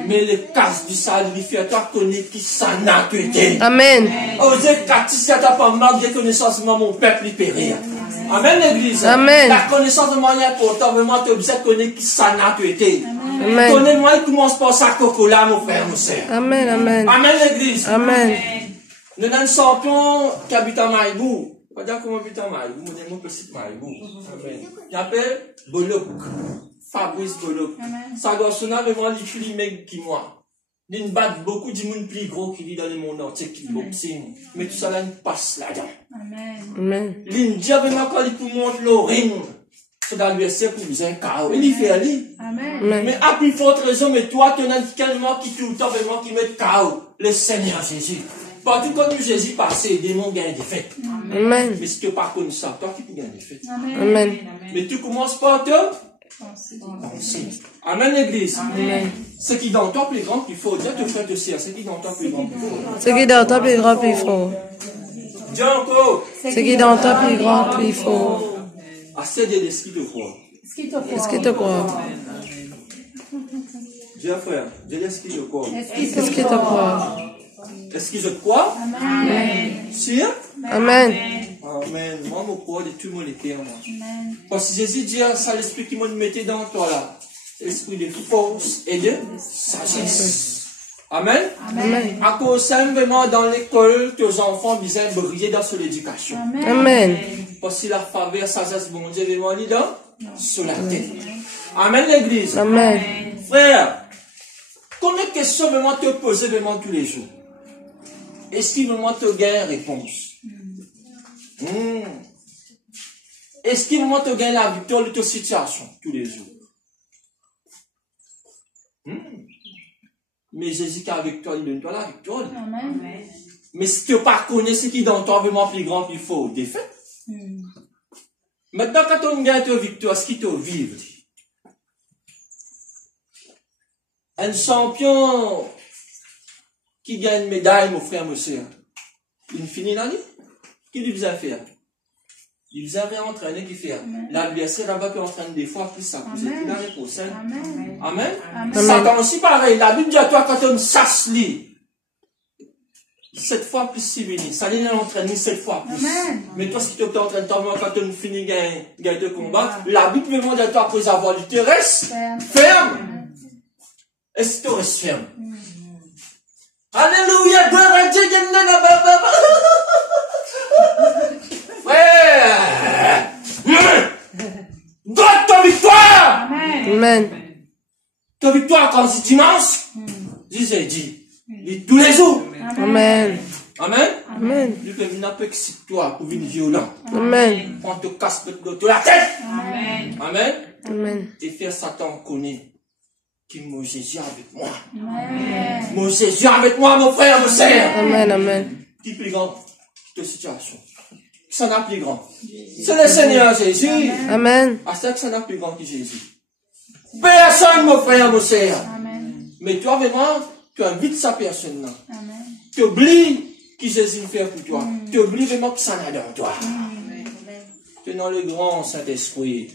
Mais les cases du salut, il fait toi connaître qui ça n'a que été. Amen. Osez si tu n'as pas manque de connaissance, mon peuple il périt. Amen l'église. Amen. La connaissance de moi est importante, vraiment tu es obligé de connaître qui ça n'a que été. Amen. Connais-moi, il commence par ça coco là, mon frère, mon sœur. Amen. Amen. Amen l'église. Amen. Nous avons un champion qui habite à Maïbou. Pas dire comment habite à Maïbou, mon nom petit Maïbou. Amen. Il appelle Bolok. Fabrice Bolok. Ça garçon a vraiment les plus mecs qui moi. Il bat beaucoup de monde plus gros qui vit dans le monde entier qui boxing. Mais tout ça là, il passe là-dedans. Amen. Il dit vraiment quand il peut monter le ring. C'est dans l'USC pour vous un chaos. Il fait aller. Amen. Mais à plus forte raison, mais toi, tu as tellement qui tout le temps vraiment qui met chaos. Le Seigneur Jésus. Partout quand nous Jésus passe, les démons gagnent des fêtes. Amen. Mais si tu n'as pas connu ça, toi qui peux gagner des fêtes. Amen. Mais tu commences par te penser. Amen, l'église. Amen. Ce qui dans toi plus grand qu'il faut. Dieu te fait aussi. Ce qui dans toi plus grand qu'il faut. Ce qui dans toi plus grand, plus fort. Dis encore. Ce qui dans toi plus grand, plus fort. Assez de ce qui te croit. Est-ce que tu crois? Dis frère, dis ce qui te croit. Est-ce que tu crois? Est-ce que je crois? Amen. Si? Amen. Amen. Moi, je crois de tout mon cœur, moi. Parce que Jésus dit, ça l'esprit qui m'a mis dans toi là. C'est l'esprit de force et de sagesse. Amen. Amen. À cause vraiment dans l'école, tes enfants besoin briller dans son éducation. Amen. Parce que la faveur, sagesse, bon Dieu, vraiment, il est dans sur la tête. Amen, l'église. Amen. Frère, combien de questions vraiment te poser vraiment tous les jours? Est-ce qu'il vraiment te gagne réponse? Est-ce qu'il vraiment te gagne la victoire de ta situation tous les jours? Mais Jésus qui est avec toi, il donne toi la victoire. Mais si tu ne connais pas ce qui est dans toi vraiment plus grand, plus fort, défaite. Maintenant, quand on gagne ta victoire, ce qui te vive? Un champion qui gagne une médaille, mon frère, mon soeur, il finit l'année? Qu'est-ce qu'il faisait faire? Il faisait rien entraîner qui fait. L'adversaire là-bas qui entraîne des fois plus ça. Vous êtes l'année prochaine. Amen. Satan aussi pareil. La Bible dit à toi quand on chasse lui. 7 fois plus si béni. Ça dit l'entraîner 7 fois plus. Mais toi, ce qui t'es en train de t'envoyer quand on finit gagne de combat, la Bible me demande à toi après avoir du te reste ferme. Est-ce que tu restes ferme? Alléluia, gloire à Dieu, frère, donne ta victoire. Amen. Ta victoire quand c'est dimanche, dis tous les jours. Amen. Amen. Amen. Lui peut venir un peu excite-toi pour venir violent. Amen. On te casse de la tête. Amen. Amen. Et faire Satan connaît. Qui mon Jésus avec moi. Mon Jésus avec moi, mon frère, mon sœur. Amen. Amen. Qui plus grand que ta situation? Qui s'en a plus grand? C'est le Seigneur Jésus. Amen. À ça que ça n'a plus grand que Jésus. Personne, mon frère, mon sœur. Mais toi, vraiment, tu invites sa personne là. Tu oublies que Jésus fait pour toi. Tu oublies vraiment que ça n'a dans toi. Tu es dans le grand Saint-Esprit.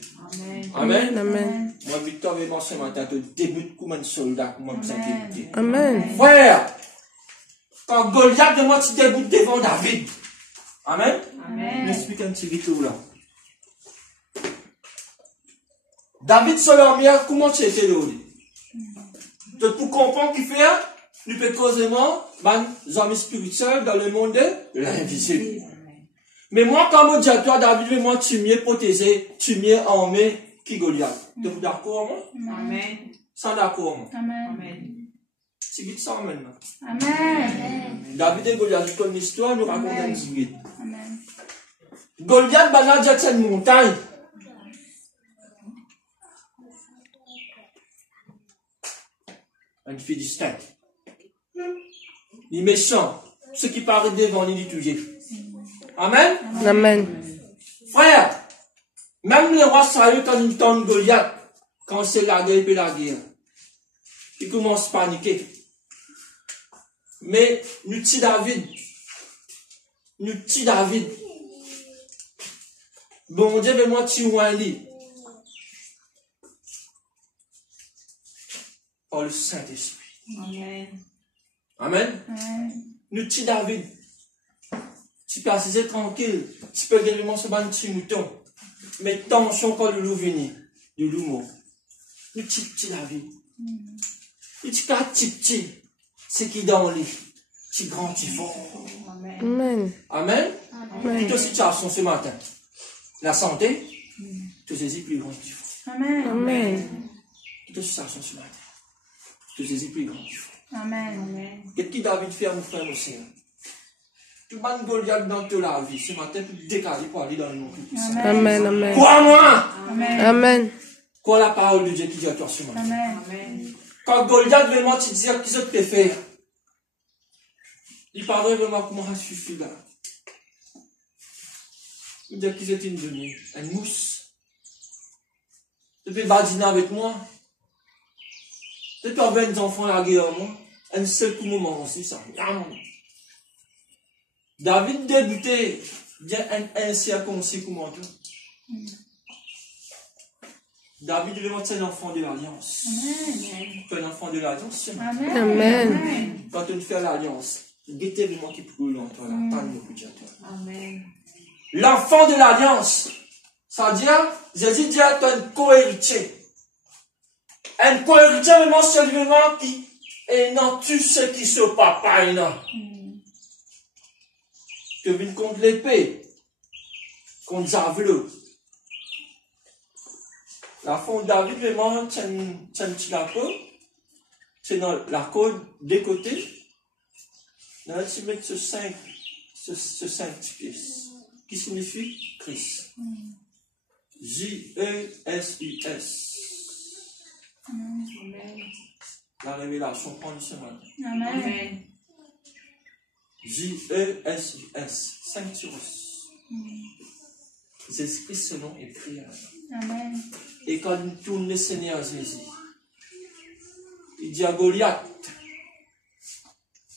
Amen. Amen. Moi, Victor, vraiment, ce matin, tu débutes comme un soldat, comme un saint-héritier. Amen. Frère, quand Goliath demande si tu débutes devant David. Amen. M'explique un petit retour là. David, selon moi, comment tu étais là? Donc, pour comprendre qu'il fait, il peut causer moi, des amis spirituels dans le monde de l'invisible. Mais moi, quand je dis à toi, David, moi, tu m'y es protégé, tu m'y es armé, qui Goliath. Tu es d'accord, moi? Amen. Ça d'accord, moi? Amen. C'est vite ça maintenant. Amen. David et Goliath, comme l'histoire, nous raconte un petit vite. Amen. Goliath, banal, c'est une montagne. Un Philistin. Il est méchant. Ce qui paraît devant, il dit toujours. Amen. Amen. Frère, même les rois sérieux quand ils entendent Goliath, quand c'est la guerre et la guerre, ils commencent à paniquer. Mais nous petit David, bon Dieu, mais moi tu vois un lit. Par le Saint-Esprit. Amen. Amen. Amen. Nous petit David. Tu peux assiser tranquille. Tu peux également se battre sur mouton. Mais tension quand le loup vient. Le loup mort. Le petit David. Le petit petit. C'est qui dans le lit. tu grand, tu fort. Amen. Amen. Amen. Toute situation ce matin. La santé, tu saisis plus grand, tu fort. Amen. Amen. Toute situation ce matin. Tu saisis plus grand, tu fort. Amen. Qu'est-ce que David fait à mon frère aussi? Tu vas Goliath dans toute la vie. Ce matin, tu te décaler pour aller dans le nom de Christ. Amen. Amen. Crois-moi! Amen. Crois la parole de Dieu qui dit à toi ce matin. Amen. Quand Goliath vraiment te dit qu'ils ont te fait, il parlait vraiment comment ça suffit là. Il dit qu'ils étaient une demi, une mousse. Tu peux badiner avec moi. Tu peux avoir des enfants à la guerre, moi. Un seul coup moment aussi, ça. David débutait bien un circoncis comment toi. David vraiment c'est un enfant de l'alliance. Tu es un enfant de l'alliance. Amen. Quand tu fais l'alliance, guettez vraiment qui brûle en toi, là, pas de beaucoup de toi. L'enfant de l'alliance, ça veut dire, Jésus dit à toi un co-héritier. Un co-héritier vraiment celui-là qui est dans tout ce qui se papa là. Que vient contre l'épée, contre Javelot. La fond de David, vraiment, c'est un petit lapin. C'est dans la côte des côtés. Là, tu mets ce 5 petits pièces. Qui signifie Christ. J-E-S-U-S. La révélation prend ce matin. Amen. J-E-S-U-S. Sanctus. Jésus-Christ, ce nom est prière. Amen. Et quand il tourne le Seigneur Jésus, il dit à Goliath,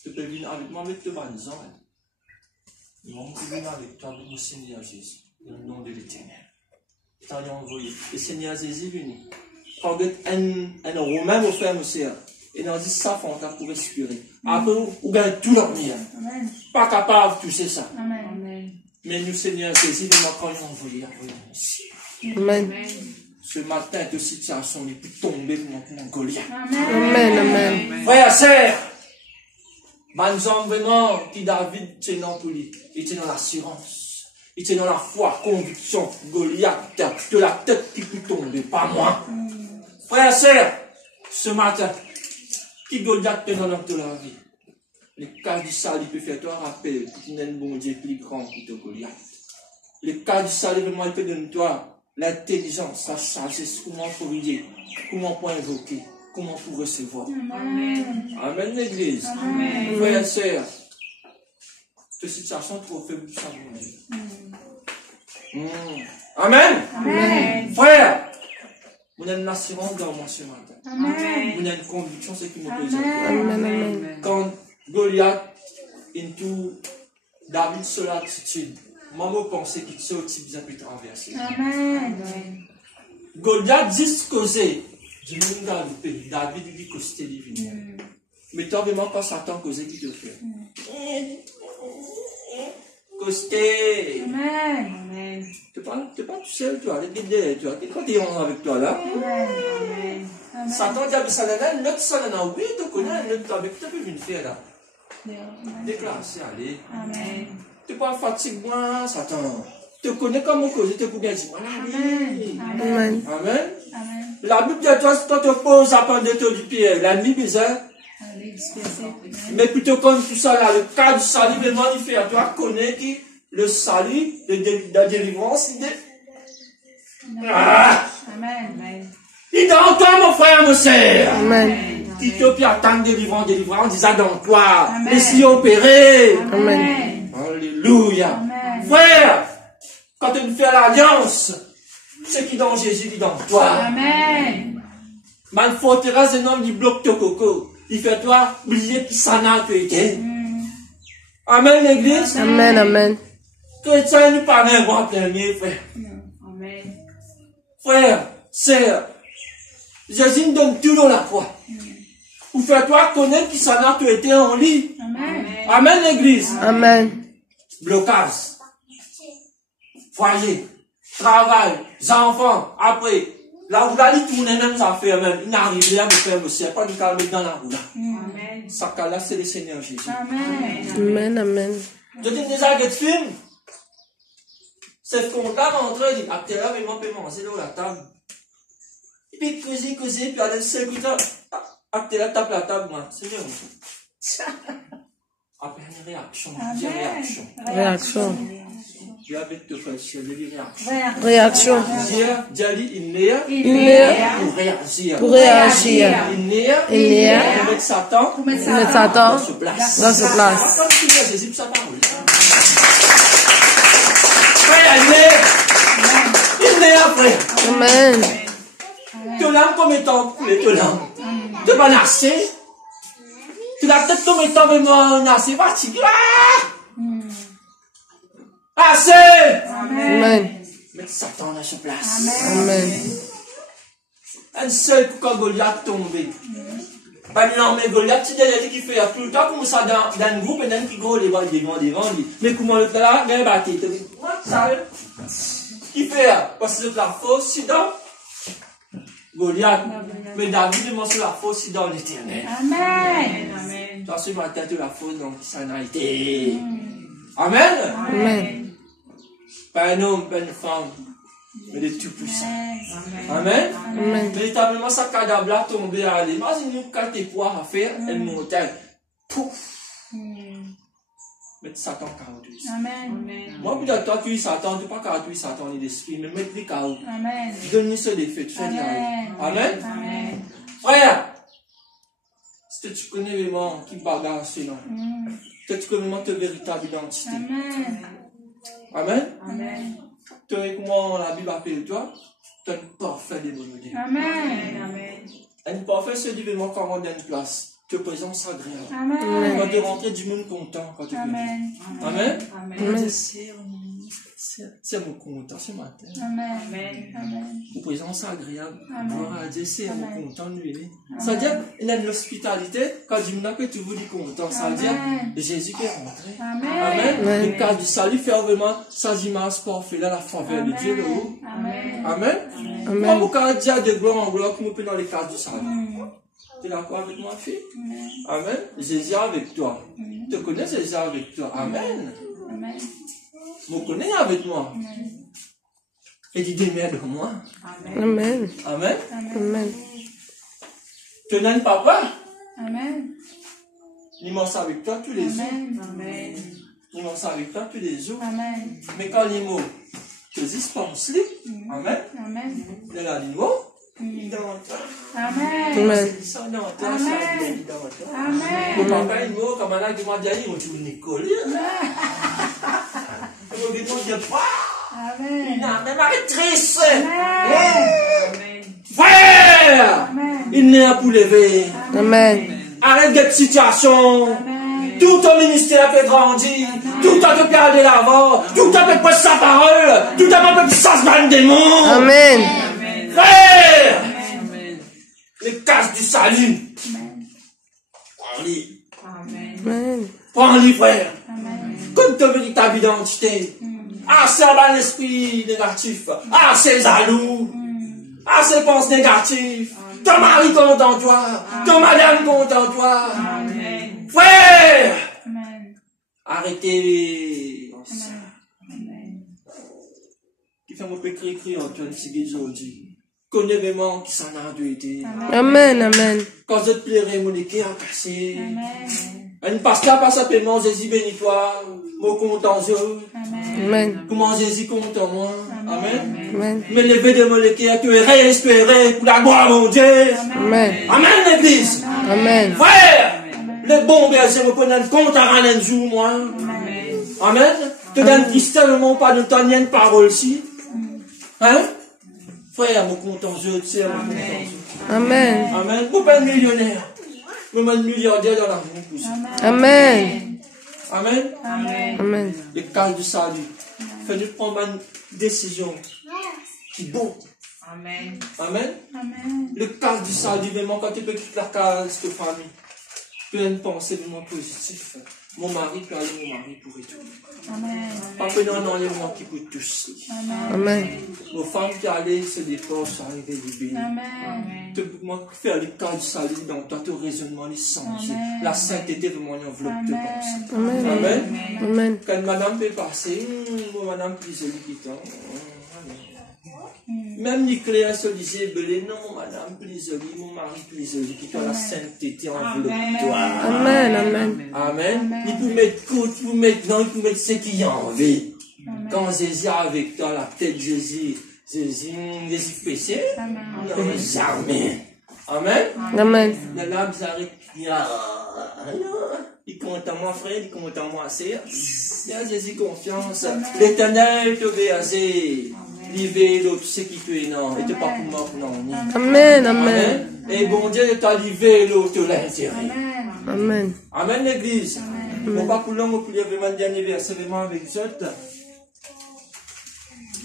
tu peux venir avec moi, avec le banzan. Ils vont venir avec toi, avec le Seigneur Jésus, dans le nom de l'Éternel. Il t'a envoyé. Le Seigneur Jésus venu. Quand un Romain me fait aussi, et il a dit ça, on t'a pour respirer. Après, on gagne tout dormir. Pas capable de toucher ça. Amen. Mais nous, Seigneur Jésus, nous m'avons envoyé ici. Amen. Ce matin, de situation, il peut tomber pour mon Goliath. Amen. Amen. Frère, sœur, Banzan vraiment, qui David tient dans pour lui. Il tient dans l'assurance. Il tient dans la foi, conviction. Goliath, de la tête qui peut tomber, pas moi. Frère, sœur, ce matin, qui Goliath tient dans notre la vie. Le cas du salut peut faire toi rappel que tu n'es un bon Dieu plus grand que ton Goliath. Le cas du salut vraiment il peut donner toi l'intelligence, la sagesse, comment prier, comment pour invoquer, comment pour recevoir. Amen. Amen l'église. Amen. Frères et sœurs, cette situation trop faible pour ça, mon Dieu. Amen. Amen. Frère, vous avez une assurance dans moi ce matin. Amen. Vous avez une conviction, c'est qui me plaît. Amen. Amen. Quand Goliath into David sur l'attitude, maman pensait qu'il se bien pu traverser. Amen. Goliath dit causer, David dit que c'était divin. Mais toi vraiment pas Satan causer qui te fait. Costé. Amen. Tu pas tout seul, toi, les guider, toi. Quand tu es avec toi là, Amen. Satan dit à Salana, notre Salana, oui, tu connais, notre avec toi, tu peux venir faire là. Déclarer, allez. Amen. Tu pas fatigué, moi, Satan. Tu connais comment causer, tu peux bien dire, voilà, allez. Amen. Amen. Amen. La Bible dit, toi, quand tu poses à prendre de ton pied, la nuit bizarre. Allez, disperser. Mais plutôt comme tout ça là, le cas du salut, vraiment, il fait à toi, connais qui, le salut, la délivrance, il est. Ah! Amen. Il est dans toi, mon frère, mon sœur. Amen. Qui te attend délivrance, disant dans toi. Amen. Laisse-y opérer. Amen. Alléluia. Amen. Frère, quand tu fais l'alliance, c'est qui dans Jésus, dit dans toi. Amen. Man forteresse, un homme, il bloque ton coco. Il fait toi oublier qui s'en a que été. Amen, l'église. Amen. Amen. Que ça ne pas même moi premier, frère. Amen. Frère, sœur, Jésus nous donne tout dans la croix. Pour faire toi connaître qui s'en a que été en lit. Amen. Amen, l'église. Amen. Blocage. Foyer. Travail. Enfants. Après. La roue là, il tourne même affaires même. Il n'arrive rien à me faire, monsieur. Pas du calme dans la roue là. Amen. Ça là, c'est le Seigneur Jésus. Amen. Amen. Amen. Je dis déjà que film. C'est comptable entre eux, il dit, acteur là, mais moi, peut manger là, la table. Et puis, causer, puis aller se écouter. Acteur là, tape la table, moi. Seigneur. Après, une réaction. Réaction. Réaction. Tu as avec te faire chier, réaction. Réaction. Diali, il n'est pour réagir. Pour réagir. Il n'est pour mettre Satan Mettre Satan dans sa place. dans sa place. Comme Seigneur Jésus pour sa parole. Frère, il n'est après. Amen. Tu l'aimes comme étant coulé, tu l'aimes. Tu vas nasser. Tu l'as peut-être comme étant vraiment nasser, fatigué. Assez! Amen. Mettre Satan dans sa place. Amen. Un seul coup quand Goliath tombé. Pas une armée Goliath, c'est des qui fait tout le temps comme ça dans un groupe et qui gros les devant. Mais comment le fait là, il va battre. Ça, qui fait parce que la fausse, c'est dans Goliath. Mais David demande la fausse, c'est dans l'éternel. Amen. Dans ce matin, tu la fausse, donc ça n'a été. Amen. Amen. Pas un homme, pas une femme, mais des tout puissants. Amen. Amen. Véritablement, ça cadavre là tombé à aller. Imagine-nous quand tes poids à faire, une montagne. Pouf! Mettre Satan KO. Amen. Moi, peut-être toi, tu es Satan, tu n'es pas KO, tu es Satan, ni l'esprit, mais mettre les KO. Amen. Donne-lui ce défait, tu fais Amen. Amen. Amen. Frère, si tu connais vraiment qui bagarre cela, tu connais vraiment ta véritable identité. Amen. Amen. Amen. Tu es comment la Bible appelle toi? Tu es un parfait démoniaque. Amen. Un parfait se dit vraiment quand on a une place. Tu es présence agréable. Amen. Quand tu rentres du monde content. Quand tu Amen. Amen. Amen. C'est mon content ce matin. Amen. Amen. Une présence agréable. Amen. Gloire à Dieu, c'est mon Amen. content de lui. Ça veut dire, il a de l'hospitalité. Quand tu me tu vous dis content. Ça veut dire, Amen. Jésus qui est rentré. Amen. Amen. Le cas du salut fait vraiment sa image parfaite là, la faveur de Dieu, le haut. Amen. Amen. Amen. Moi, mon cas dit de gloire en gloire, comme on peut dans les cas du salut. Tu es d'accord avec moi, fille? Amen. Jésus est avec toi. Tu connais Jésus avec toi. Amen. Amen. Vous connaissez avec moi. Et tu demeures de moi. Amen. Amen. Amen. Tu n'as pas papa. Amen. Il mange avec toi tous les jours. Amen. Il mange avec toi tous les jours. Amen. Mais quand les mots te dispensent, Amen. Amen. Il y a l'animaux. Il est dans toi. Amen. Amen. Il sort dans toi. Amen. Ça il est dans toi. Amen. Le papa, il mot, comme un qui m'a dit, il m'a dit, Nicole. Il m'a dit, Amen. il a même arrêtrice. Amen. Frère, Amen. il n'est pas pour lever. Amen. Arrête cette situation. Amen. Tout ton ministère peut grandir. Tout ton peut garder l'avant. Tout ton peut prêcher sa parole. Tout ton peut chasser dans le démon. Amen. Frère, les cases du salut. Prends-les. Amen. Prends-les, frère. Amen. Comme ta véritable identité. Ah, c'est un esprit négatif. Ah, c'est jaloux. Ah, c'est pense négatif. Ton mari compte en toi. Ton madame compte en toi. Frère, Amen. arrêtez ça. Amen. Qui fait mon peu cri Antoine Siggy aujourd'hui. Connais vraiment qui s'en a dû été. Amen. Amen. Quand je te plairai, mon équipe a cassé. Amen. Une pasteur passe appellement Jésus bénis-toi. Mon compte en Dieu. Amen. Amen. Comment Jésus compte en moi. Amen. Amen. Me lever de mon équipe, tu es espérer pour la gloire de mon Dieu. Amen. Amen, l'église. Amen. Frère, le bon berger me prend un compte à un jour, moi. Amen. Tu donnes tristement pas de ton une parole ici. Hein? Frère, mon compte en Dieu, tu sais, mon compte en Dieu. Amen. Amen. Vous pas millionnaire. Vous êtes milliardaire dans la vie. Amen. Amen. Amen. Le cas du salut. Fais-nous prendre une décision qui est bonne. Amen. Amen. Le cas du salut, vraiment, quand tu peux quitter la case de famille, tu as une pensée vraiment positive. Mon mari peut aller, mon mari pourrait tout. Amen. Pas que dans l'enlèvement qui peut tous. Amen. Nos femmes qui allaient se dépenser, arriver libérées. Amen. Moi, faire les cas du salut dans toi, ton raisonnement, les sens. La sainteté vraiment enveloppe de pensée. Amen. Amen. Amen. Quand madame peut passer, madame plus jolie qui t'en. Même Nicolas se disait, belé, non, madame plus jolie, mon mari plus joli, qui t'en la sainteté enveloppe toi. Amen. Amen. Amen. Il peut mettre côte, il peut mettre non, il peut mettre ce qu'il y a envie. Quand Jésus est avec toi, la tête de Jésus péché, non, jamais. Amen. Amen. La lame s'arrête, il compte en moi, frère, il compte en moi, sœur. Il y a Jésus confiance. L'Éternel te béaser. Livré l'autre, ce qui peut non, et te pas pour mort, non. Amen. Amen. Et bon Dieu t'a livré l'autre l'intérêt. Amen. Amen l'église. On va pour l'homme, pour vraiment le dernier verset, vraiment avec autres.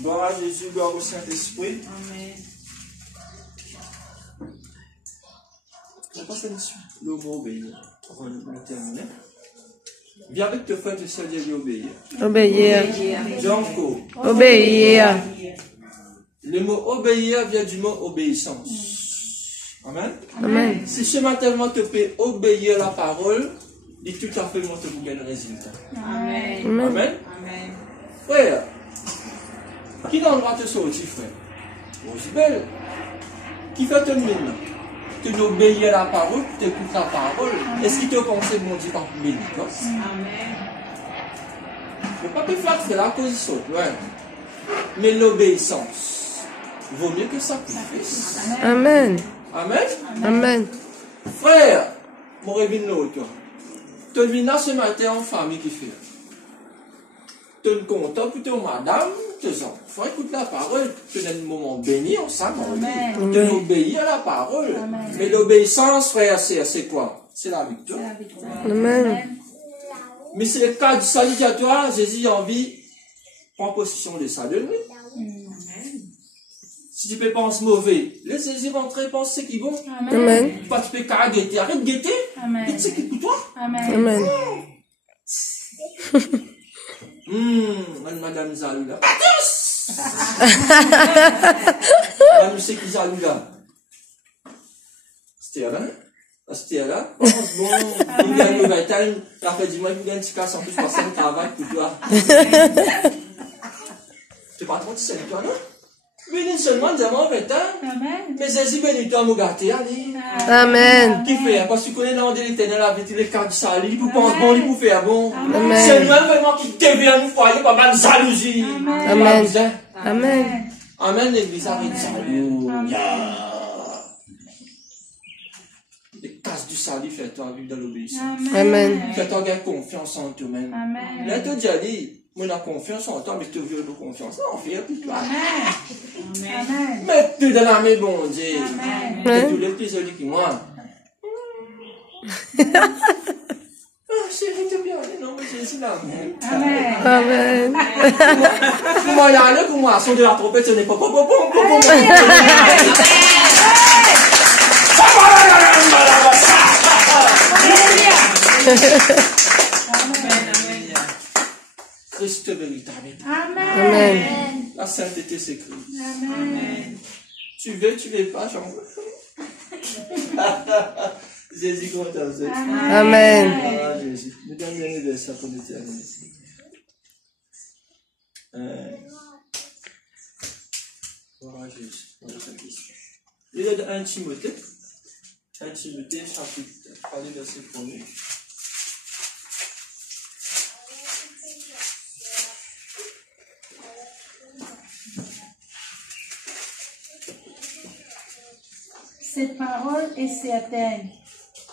Gloire à Jésus, gloire au Saint-Esprit. Amen. On passe là-dessus. Le mot obéir. On va terminer. Viens avec tes frères, tu sais dire obéir. Obéir. Donc, Obéir. le mot obéir vient du mot obéissance. Amen. Amen. Si ce matin, tu peux obéir la parole, il tout à fait monter pour gagner le résultat. Amen. Amen. Amen. Amen. Frère, qui dans le droit te sortir, frère? Belle. Qui fait ton mine? Tu dois obéir à la parole, tu écoutes la parole. Est-ce qu'il te conseille, mon Dieu, par béni? Amen. Il ne faut pas te faire c'est la cause saute, ouais. Mais l'obéissance vaut mieux que sacrifice. Amen. Amen. Amen. Frère, mon révine l'autre. Tu viens ce matin en famille qui fait. Tu es content pour ton madame, tes enfants, écoute la parole. Tu es un moment béni ensemble. Tu obéis à la parole. Amen. Mais l'obéissance, frère, c'est quoi? C'est la victoire. C'est la victoire. Amen. Mais c'est le cas du salutatoire. Jésus a envie, prends possession de ça de lui. Si tu peux penser mauvais, laisse Jésus rentrer, pense ce qui est bon. Amen. Pas tu peux carrément guetter, arrête de guetter. Amen. Dites ce qui est pour toi. Amen. Amen. Madame Zaloula. Madame, c'est qui Zaloula? C'était là? C'était là? Bon, il gagne le bataille, la fin du mois, il gagne 10 casses en plus, parce que travail pour toi. Tu pas trop de scène, toi, non? Bénis seulement, dis-moi, 20 ans. Amen. Mais Jésus bénis toi, mon gâté, allez. Amen. Qui fait? Parce que tu connais l'an de l'éternel, avec les cartes du salut, il pense bon, il peut faire bon. Amen. C'est lui-même vraiment qui devient nous foyer, pas mal de jalousie. Amen. Amen. Amen, l'église avec Alléluia. Les cases du salut, fais-toi vivre dans l'obéissance. Amen. Fais-toi gagner confiance en toi-même. Amen. Là, tu as déjà dit, moi, j'ai confiance en toi, mais tu veux de confiance. Non, fais plus toi. Amen. Mets-tu dans la main, bon Dieu. Amen. C'est tous les plus jolis que moi. Ah, chérie, t'es bien, non, mais Jésus là. Amen. Amen. Pour moi, il y a un pour moi, son de la trompette, ce n'est pas bon. Christ véritable. Amen. La sainteté s'écrit. Amen. Tu veux pas, j'en veux. Jésus compte à vous. Amen. Ah, Jésus. Nous donne bien de ça pour l'éternité. Voilà, Jésus. Il y a 1 Timothée. 1 Timothée, chapitre 3, verset 1er. Cette parole est certaine.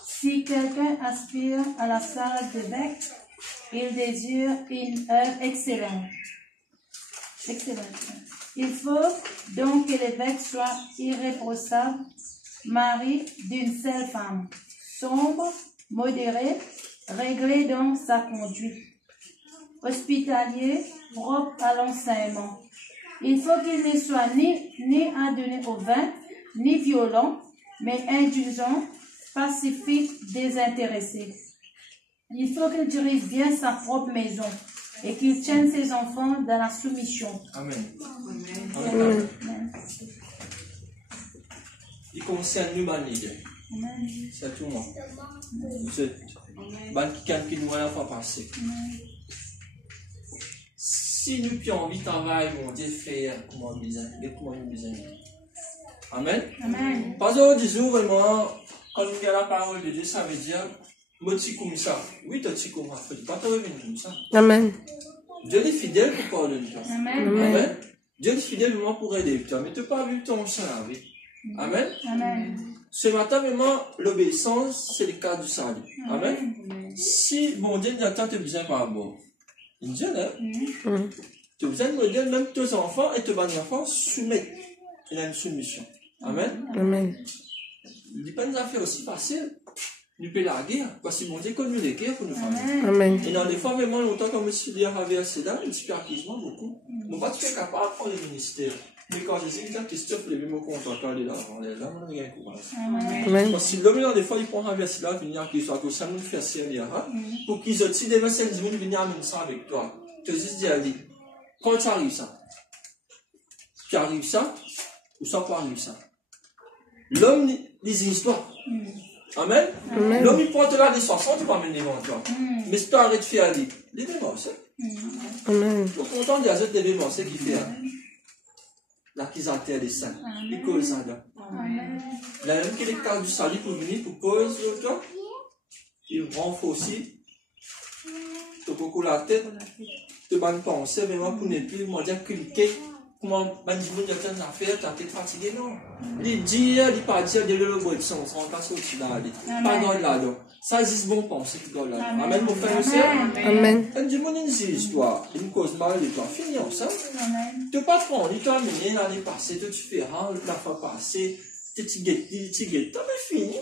Si quelqu'un aspire à la salle d'évêque, il désire une œuvre excellente. Il faut donc que l'évêque soit irréprochable, mari d'une seule femme, sombre, modéré, réglé dans sa conduite, hospitalier, propre à l'enseignement. Il faut qu'il ne soit ni adonné au vin, ni violent, mais indulgent, pacifique, désintéressé. Il faut qu'il dirige bien sa propre maison et qu'il tienne ses enfants dans la soumission. Amen. Amen. Il concerne nous, leader. C'est tout le monde. C'est quelqu'un qui nous a pas passé. Si nous avons envie de travailler, mon Dieu, faire comment nous besoin. Amen. Amen. Parce que disons vraiment, quand nous regardons la parole de Dieu, ça veut dire, moi, tu comme ça. Oui, tu comme ça. Pas te revenir comme ça. Amen. Dieu est fidèle pour pardonner toi. Amen. Amen. Dieu est fidèle vraiment pour aider toi. Mais tu n'as pas vu ton salut. Amen. Amen. Ce matin, vraiment, l'obéissance, c'est le cas du salut. Amen. Si mon Dieu n'attend te besoin par rapport, il dit, hein, tu as besoin de me dire, même tes enfants et tes enfants soumettent. Il y a une soumission. Amen. Amen. Il dit pas une affaire aussi facile. Nous peut la guerre, parce que mon Dieu connaît les guerres pour nous faire. Amen. Et dans les fois, vraiment longtemps, comme je suis dit à traverser là, je suis acquisement beaucoup. Mon pas tu es capable de prendre le ministère. Mais quand je dis, Christophe, les mêmes contrats, quand il est là, on est là, on n'a rien courage. Amen. Parce que l'homme, dans des fois, il prend traverser là, venir qu'il soit que ça nous fait servir, pour qu'ils aussi des messages du monde venir amener ça avec toi. Tu te dis, Ali, quand tu arrives ça, ou ça pas arrive ça. L'homme, les histoires. Amen. Amen. L'homme, il prend là des 60, tu vas amener devant toi. Mais si tu arrêtes de faire aller, les démons, Amen. tu es content des autres démons, c'est qui fait l'accusateur des saints. Il cause ça là. La même qui est le cas du salut pour venir, pour cause de toi, il renforce aussi, tu peux la tête, tu vas penser, mais moi, pour ne plus, moi, dire cliquer. Comment ben du monde a une affaire, tu as été fatigué, non? Il dit, il pas dire de le boire de son, on passe au-dessus là, pas dans là, donc. Ça existe bon penser, tu dois là. Amen, mon frère aussi. Amen. Quand du monde une histoire, une cause mal de toi, finis ensemble. Tu ne pas prendre, tu as amené l'année passée, tu fais rare, la fois passée, tu guettes, tu as fini.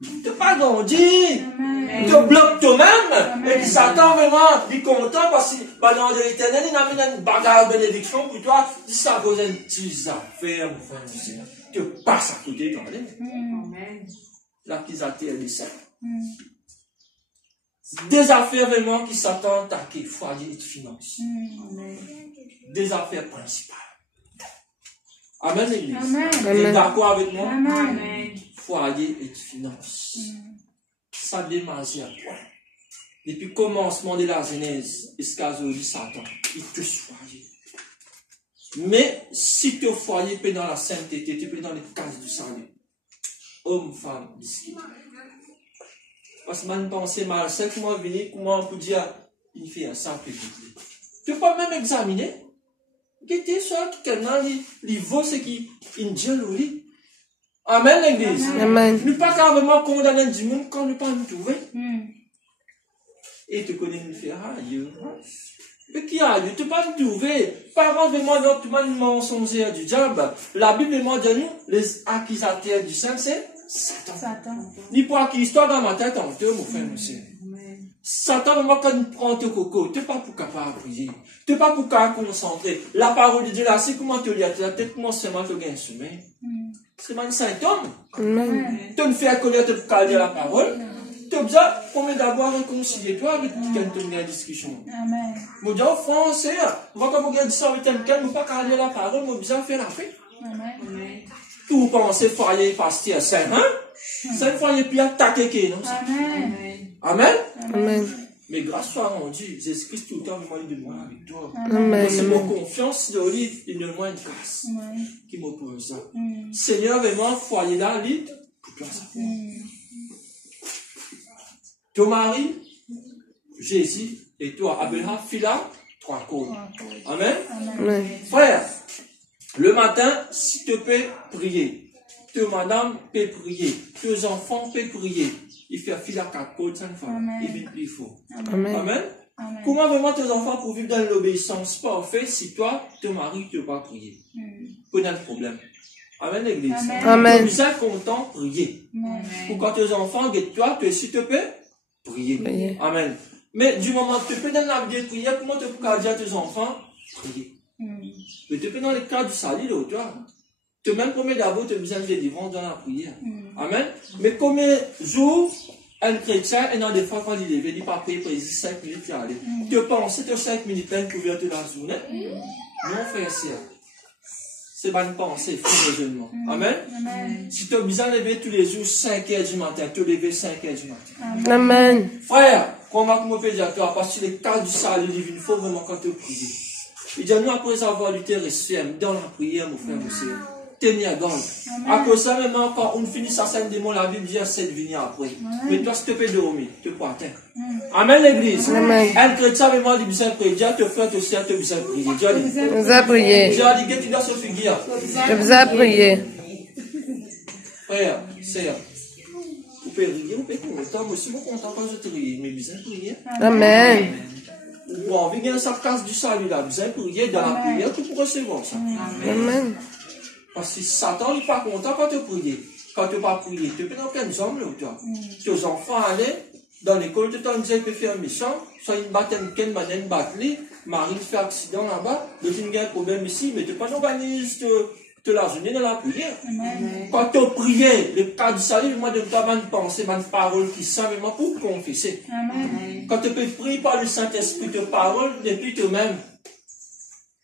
Tu n'as pas grandi. Tu te bloques toi-même. Et puis Satan vraiment, il est content parce que dans l'éternel, il amène une bagarre de bénédiction pour toi. Si ça cause une petite affaire, mon frère, tu passes à côté quand même. L'accusateur des saints. Des affaires vraiment qui Satan attaquent, foyer et finances. Des affaires principales. Amen, l'église. Vous êtes d'accord avec moi? Amen. Foyer et finances. Ça démarre à point. Depuis le commencement de la Genèse, jusqu'à aujourd'hui, Satan, il te foyer. Mais si tu es foyer, tu es dans la sainteté, tu es dans les cases du salut. Homme, femme, disciple. Parce que je pense mal, c'est comment venir, comment on peut dire, il fait un simple écouter. Tu peux pas même examiner. Qu'est-ce que quelqu'un il vaut ce qui est Dieu lui. Amen, l'église. Amen. Nous ne pas carrément condamner du monde quand nous ne pas nous trouver. Et tu connais nous faire aïe. Mais qui a lieu? Tu ne pas nous trouver. Parents vraiment donc tu m'as mensonger du diable. La Bible demande de nous, les accusateurs du Saint, c'est Satan. Ni pour qui histoire dans ma tête en deux, mon frère, monsieur. Satan, moi, quand il prend ton coco, tu n'es pas pour capable de prier. Tu n'es pas pour capable de concentrer. La parole de Dieu là, c'est comment tu lis. Tu as peut-être comment seulement tu gagnes sommeil. C'est un symptôme. Tu ne fais que lire, tu peux lire la parole. Tu as besoin, pour d'abord réconcilier toi avec quelqu'un qui a une discussion. Amen. Mon Dieu, français, moi, quand vous regardez ça avec quelqu'un, vous ne pouvez pas lire la parole, vous besoin faire la paix. Amen. Tout pensez, foyer, pasteur, saint, hein? C'est un foyer puis attaqué, non? Amen. Amen? Amen. Mais grâce soit rendue, Jésus-Christ tout le temps, il de moi avec toi. Amen. C'est mon confiance de lui, il ne moi une grâce qui m'oppose ça. Seigneur, vraiment, foyer là, lit, pour toi ça. Ton mari, Jésus, et toi, Abraham, Phila, 3 côtes. Amen? Amen. Frère, le matin, si tu peux prier, tes madame peut prier, tes enfants peuvent prier. Il fait Phila 4 côtes, 5 fois. Il faut. Amen. Amen. Comment vraiment tes enfants pour vivre dans l'obéissance parfaite si toi, ton mari, tu ne vas pas prier? Pas de problème. Amen, l'église. Amen. Tu es content, prier. Pour quand tes enfants guettent toi, tu es s'il te plaît, prier. Prier. Amen. Mais du moment que tu peux dans la vie de prier, comment tu peux dire à tes enfants, prier? Mais tu peux dans le cas du salut, là, toi. Tu même combien d'abord tu as besoin de délivrance dans la prière. Amen. Mais combien de jours Un chrétien, et dans des fois, quand il est levé, il pas prier pour les 5 minutes, puis aller. Tu penses que 5 minutes pleines couvertes de la journée? Non, frère, c'est pas une pensée, frère musulman. Amen. Si tu as besoin de lever tous les jours 5 heures du matin, tu lever 5 heures du matin. Amen. Frère, comment je peux dire à toi, parce que les cas du salut divin, il faut vraiment quand tu pries. Il dit, nous, après avoir lutté, rester dans la prière, mon frère, mon sœur. Tenir garde. À cause de ça, même quand on finit sa scène démon, la Bible dit, c'est de venir après. Mais toi, si tu peux dormir, tu peux atteindre. Amen, l'église. Amen. Un chrétien, vraiment, il besoin de prier. Dieu te fait aussi, tu as besoin de prier. Dieu dit. Nous a prié. Dieu dit, tu dois se figurer. Nous a prié. Frère, sœur, vous pouvez prier, vous pouvez prier. Moi aussi, je suis content quand je prie, mais besoin de prier. Amen. Bon, on vient sa case du salut là, besoin de prier dans la prière, tu peux recevoir ça. Amen. Parce que Satan n'est pas content quand tu pries. Quand tu pas prier, tu peux dans quel homme là, toi. Tes enfants allaient dans l'école, tu t'en disais, tu peux faire méchant, soit une bataille, une manière de battre, Marie fait accident là-bas, donc il y a un problème ici, mais tu peux pas organiser la journée dans la prière. Quand tu pries, le cas du salut, moi, de ta bonne pensée, bonne parole qui sont vraiment pour confesser. Quand tu peux prier par le Saint-Esprit de parole, depuis toi-même.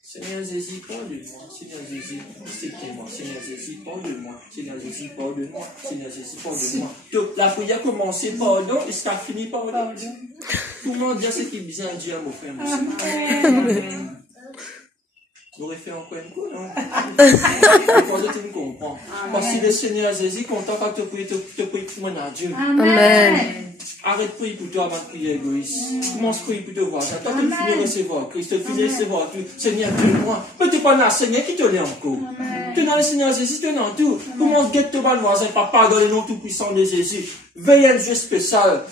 Seigneur Jésus, pardonne-moi. Seigneur Jésus, acceptez-moi. Seigneur Jésus, pardonne-moi. Seigneur Jésus, pardonne-moi. Seigneur Jésus, pardonne-moi. La prière a commencé pardon et ça a fini pardon. Comment dire ce qui est bien à Dieu, mon frère, mon Seigneur? Vous aurez fait encore une coup, non? Pourquoi tu me comprends? Parce que le Seigneur Jésus, content quand tu pries pour mon Dieu. Amen. Arrête de prier pour toi avant de prier égoïste. Commence à prier pour toi voisin. Toi, tu finis de recevoir Christ, tu finis de recevoir tout. Seigneur, donne-moi. Mais tu n'es pas dans le Seigneur qui te l'est encore. Tu es dans le Seigneur Jésus, tu es dans tout. Commence à guetter ton voisin, papa, dans le nom tout-puissant de Jésus. Veille à un jeu spécial.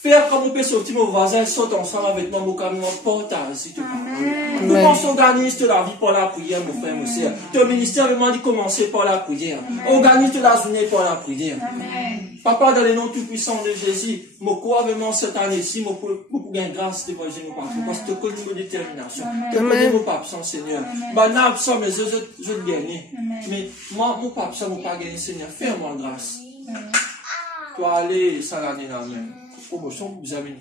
Faire comme on peut sortir mon voisin, saute ensemble avec moi, mon camion, portage, si tu veux. Comment s'organise la vie par la prière, mon frère, mon sœur? Ton ministère m'a dit commencer par la prière. Organise la journée par la prière. Papa, dans le nom tout-puissant de Jésus, je crois vraiment cette année-ci, je peux gagner grâce devant Jésus, parce que tu connais mon détermination. Tu connais mon pape sans Seigneur. Bah, non, absent, mais je vais gagner. Mais moi, mon pape sans, je ne vais pas gagner, Seigneur. Fais-moi grâce. Toi, allez, ça l'année là même. Promotion pour vous amener.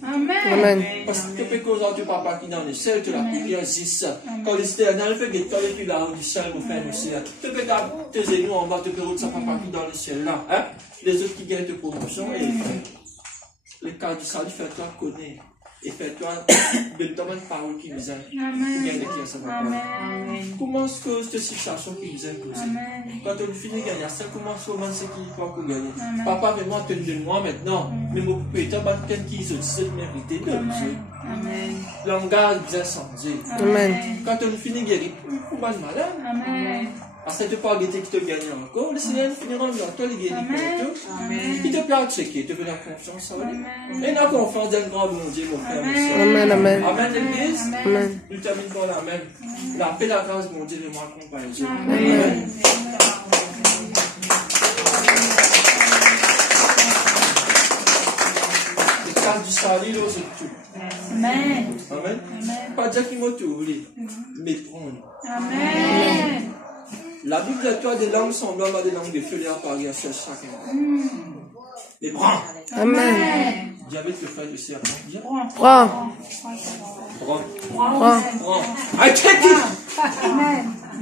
Amen. Parce que tu peux causer à ton papa qui est dans le ciel, tu la prière existe. Quand l'éternel fait que tu es depuis là, au ciel, mon frère, aussi. Tu peux garder tes genoux en bas, tu peux retirer papa qui est dans le ciel là. Hein? Les autres qui gagnent de promotion, et le cas du salut, fais-toi connaître. Et fais-toi donne-toi une parole qui vous aime. Gagne qui a sa parole. Comment est-ce que cette situation qui vous aime causer? Quand on finit de gagner ça, comment est-ce que c'est qui va pour gagner? Papa, vraiment, te donne-moi maintenant. Mais mon pétain, quelqu'un qui se dit mérité de Dieu. Langage bien changé. Quand on finit de guérir, il va être malade. Parce que tu ne peux pas guetter qui te gagne encore. Le Seigneur finira dans toi, les guérir pour toi. Qui te plaît à checker, tu veux la confiance en lui. Et la confiance d'un grand bon Dieu, mon frère, mon soeur. Amen. Amen. Amen, l'église. Amen. Nous terminons par l'amen. La paix, la grâce, mon Dieu, de moi accompagne. Amen. Le cas du salut, là, c'est tout. Amen. Amen. Pas dire qu'il m'a tout voulu, mais prendre. Amen. La Bible de toi, des langues semblables à des langues de feu, les appareils à chacun. Mais prends. Amen. Diabète, le frère de serpent. Prends. Prends. Prends. Prends. I take it.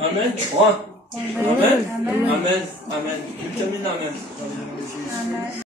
Amen. Prends. Amen. Amen. Amen. Je termine, amen.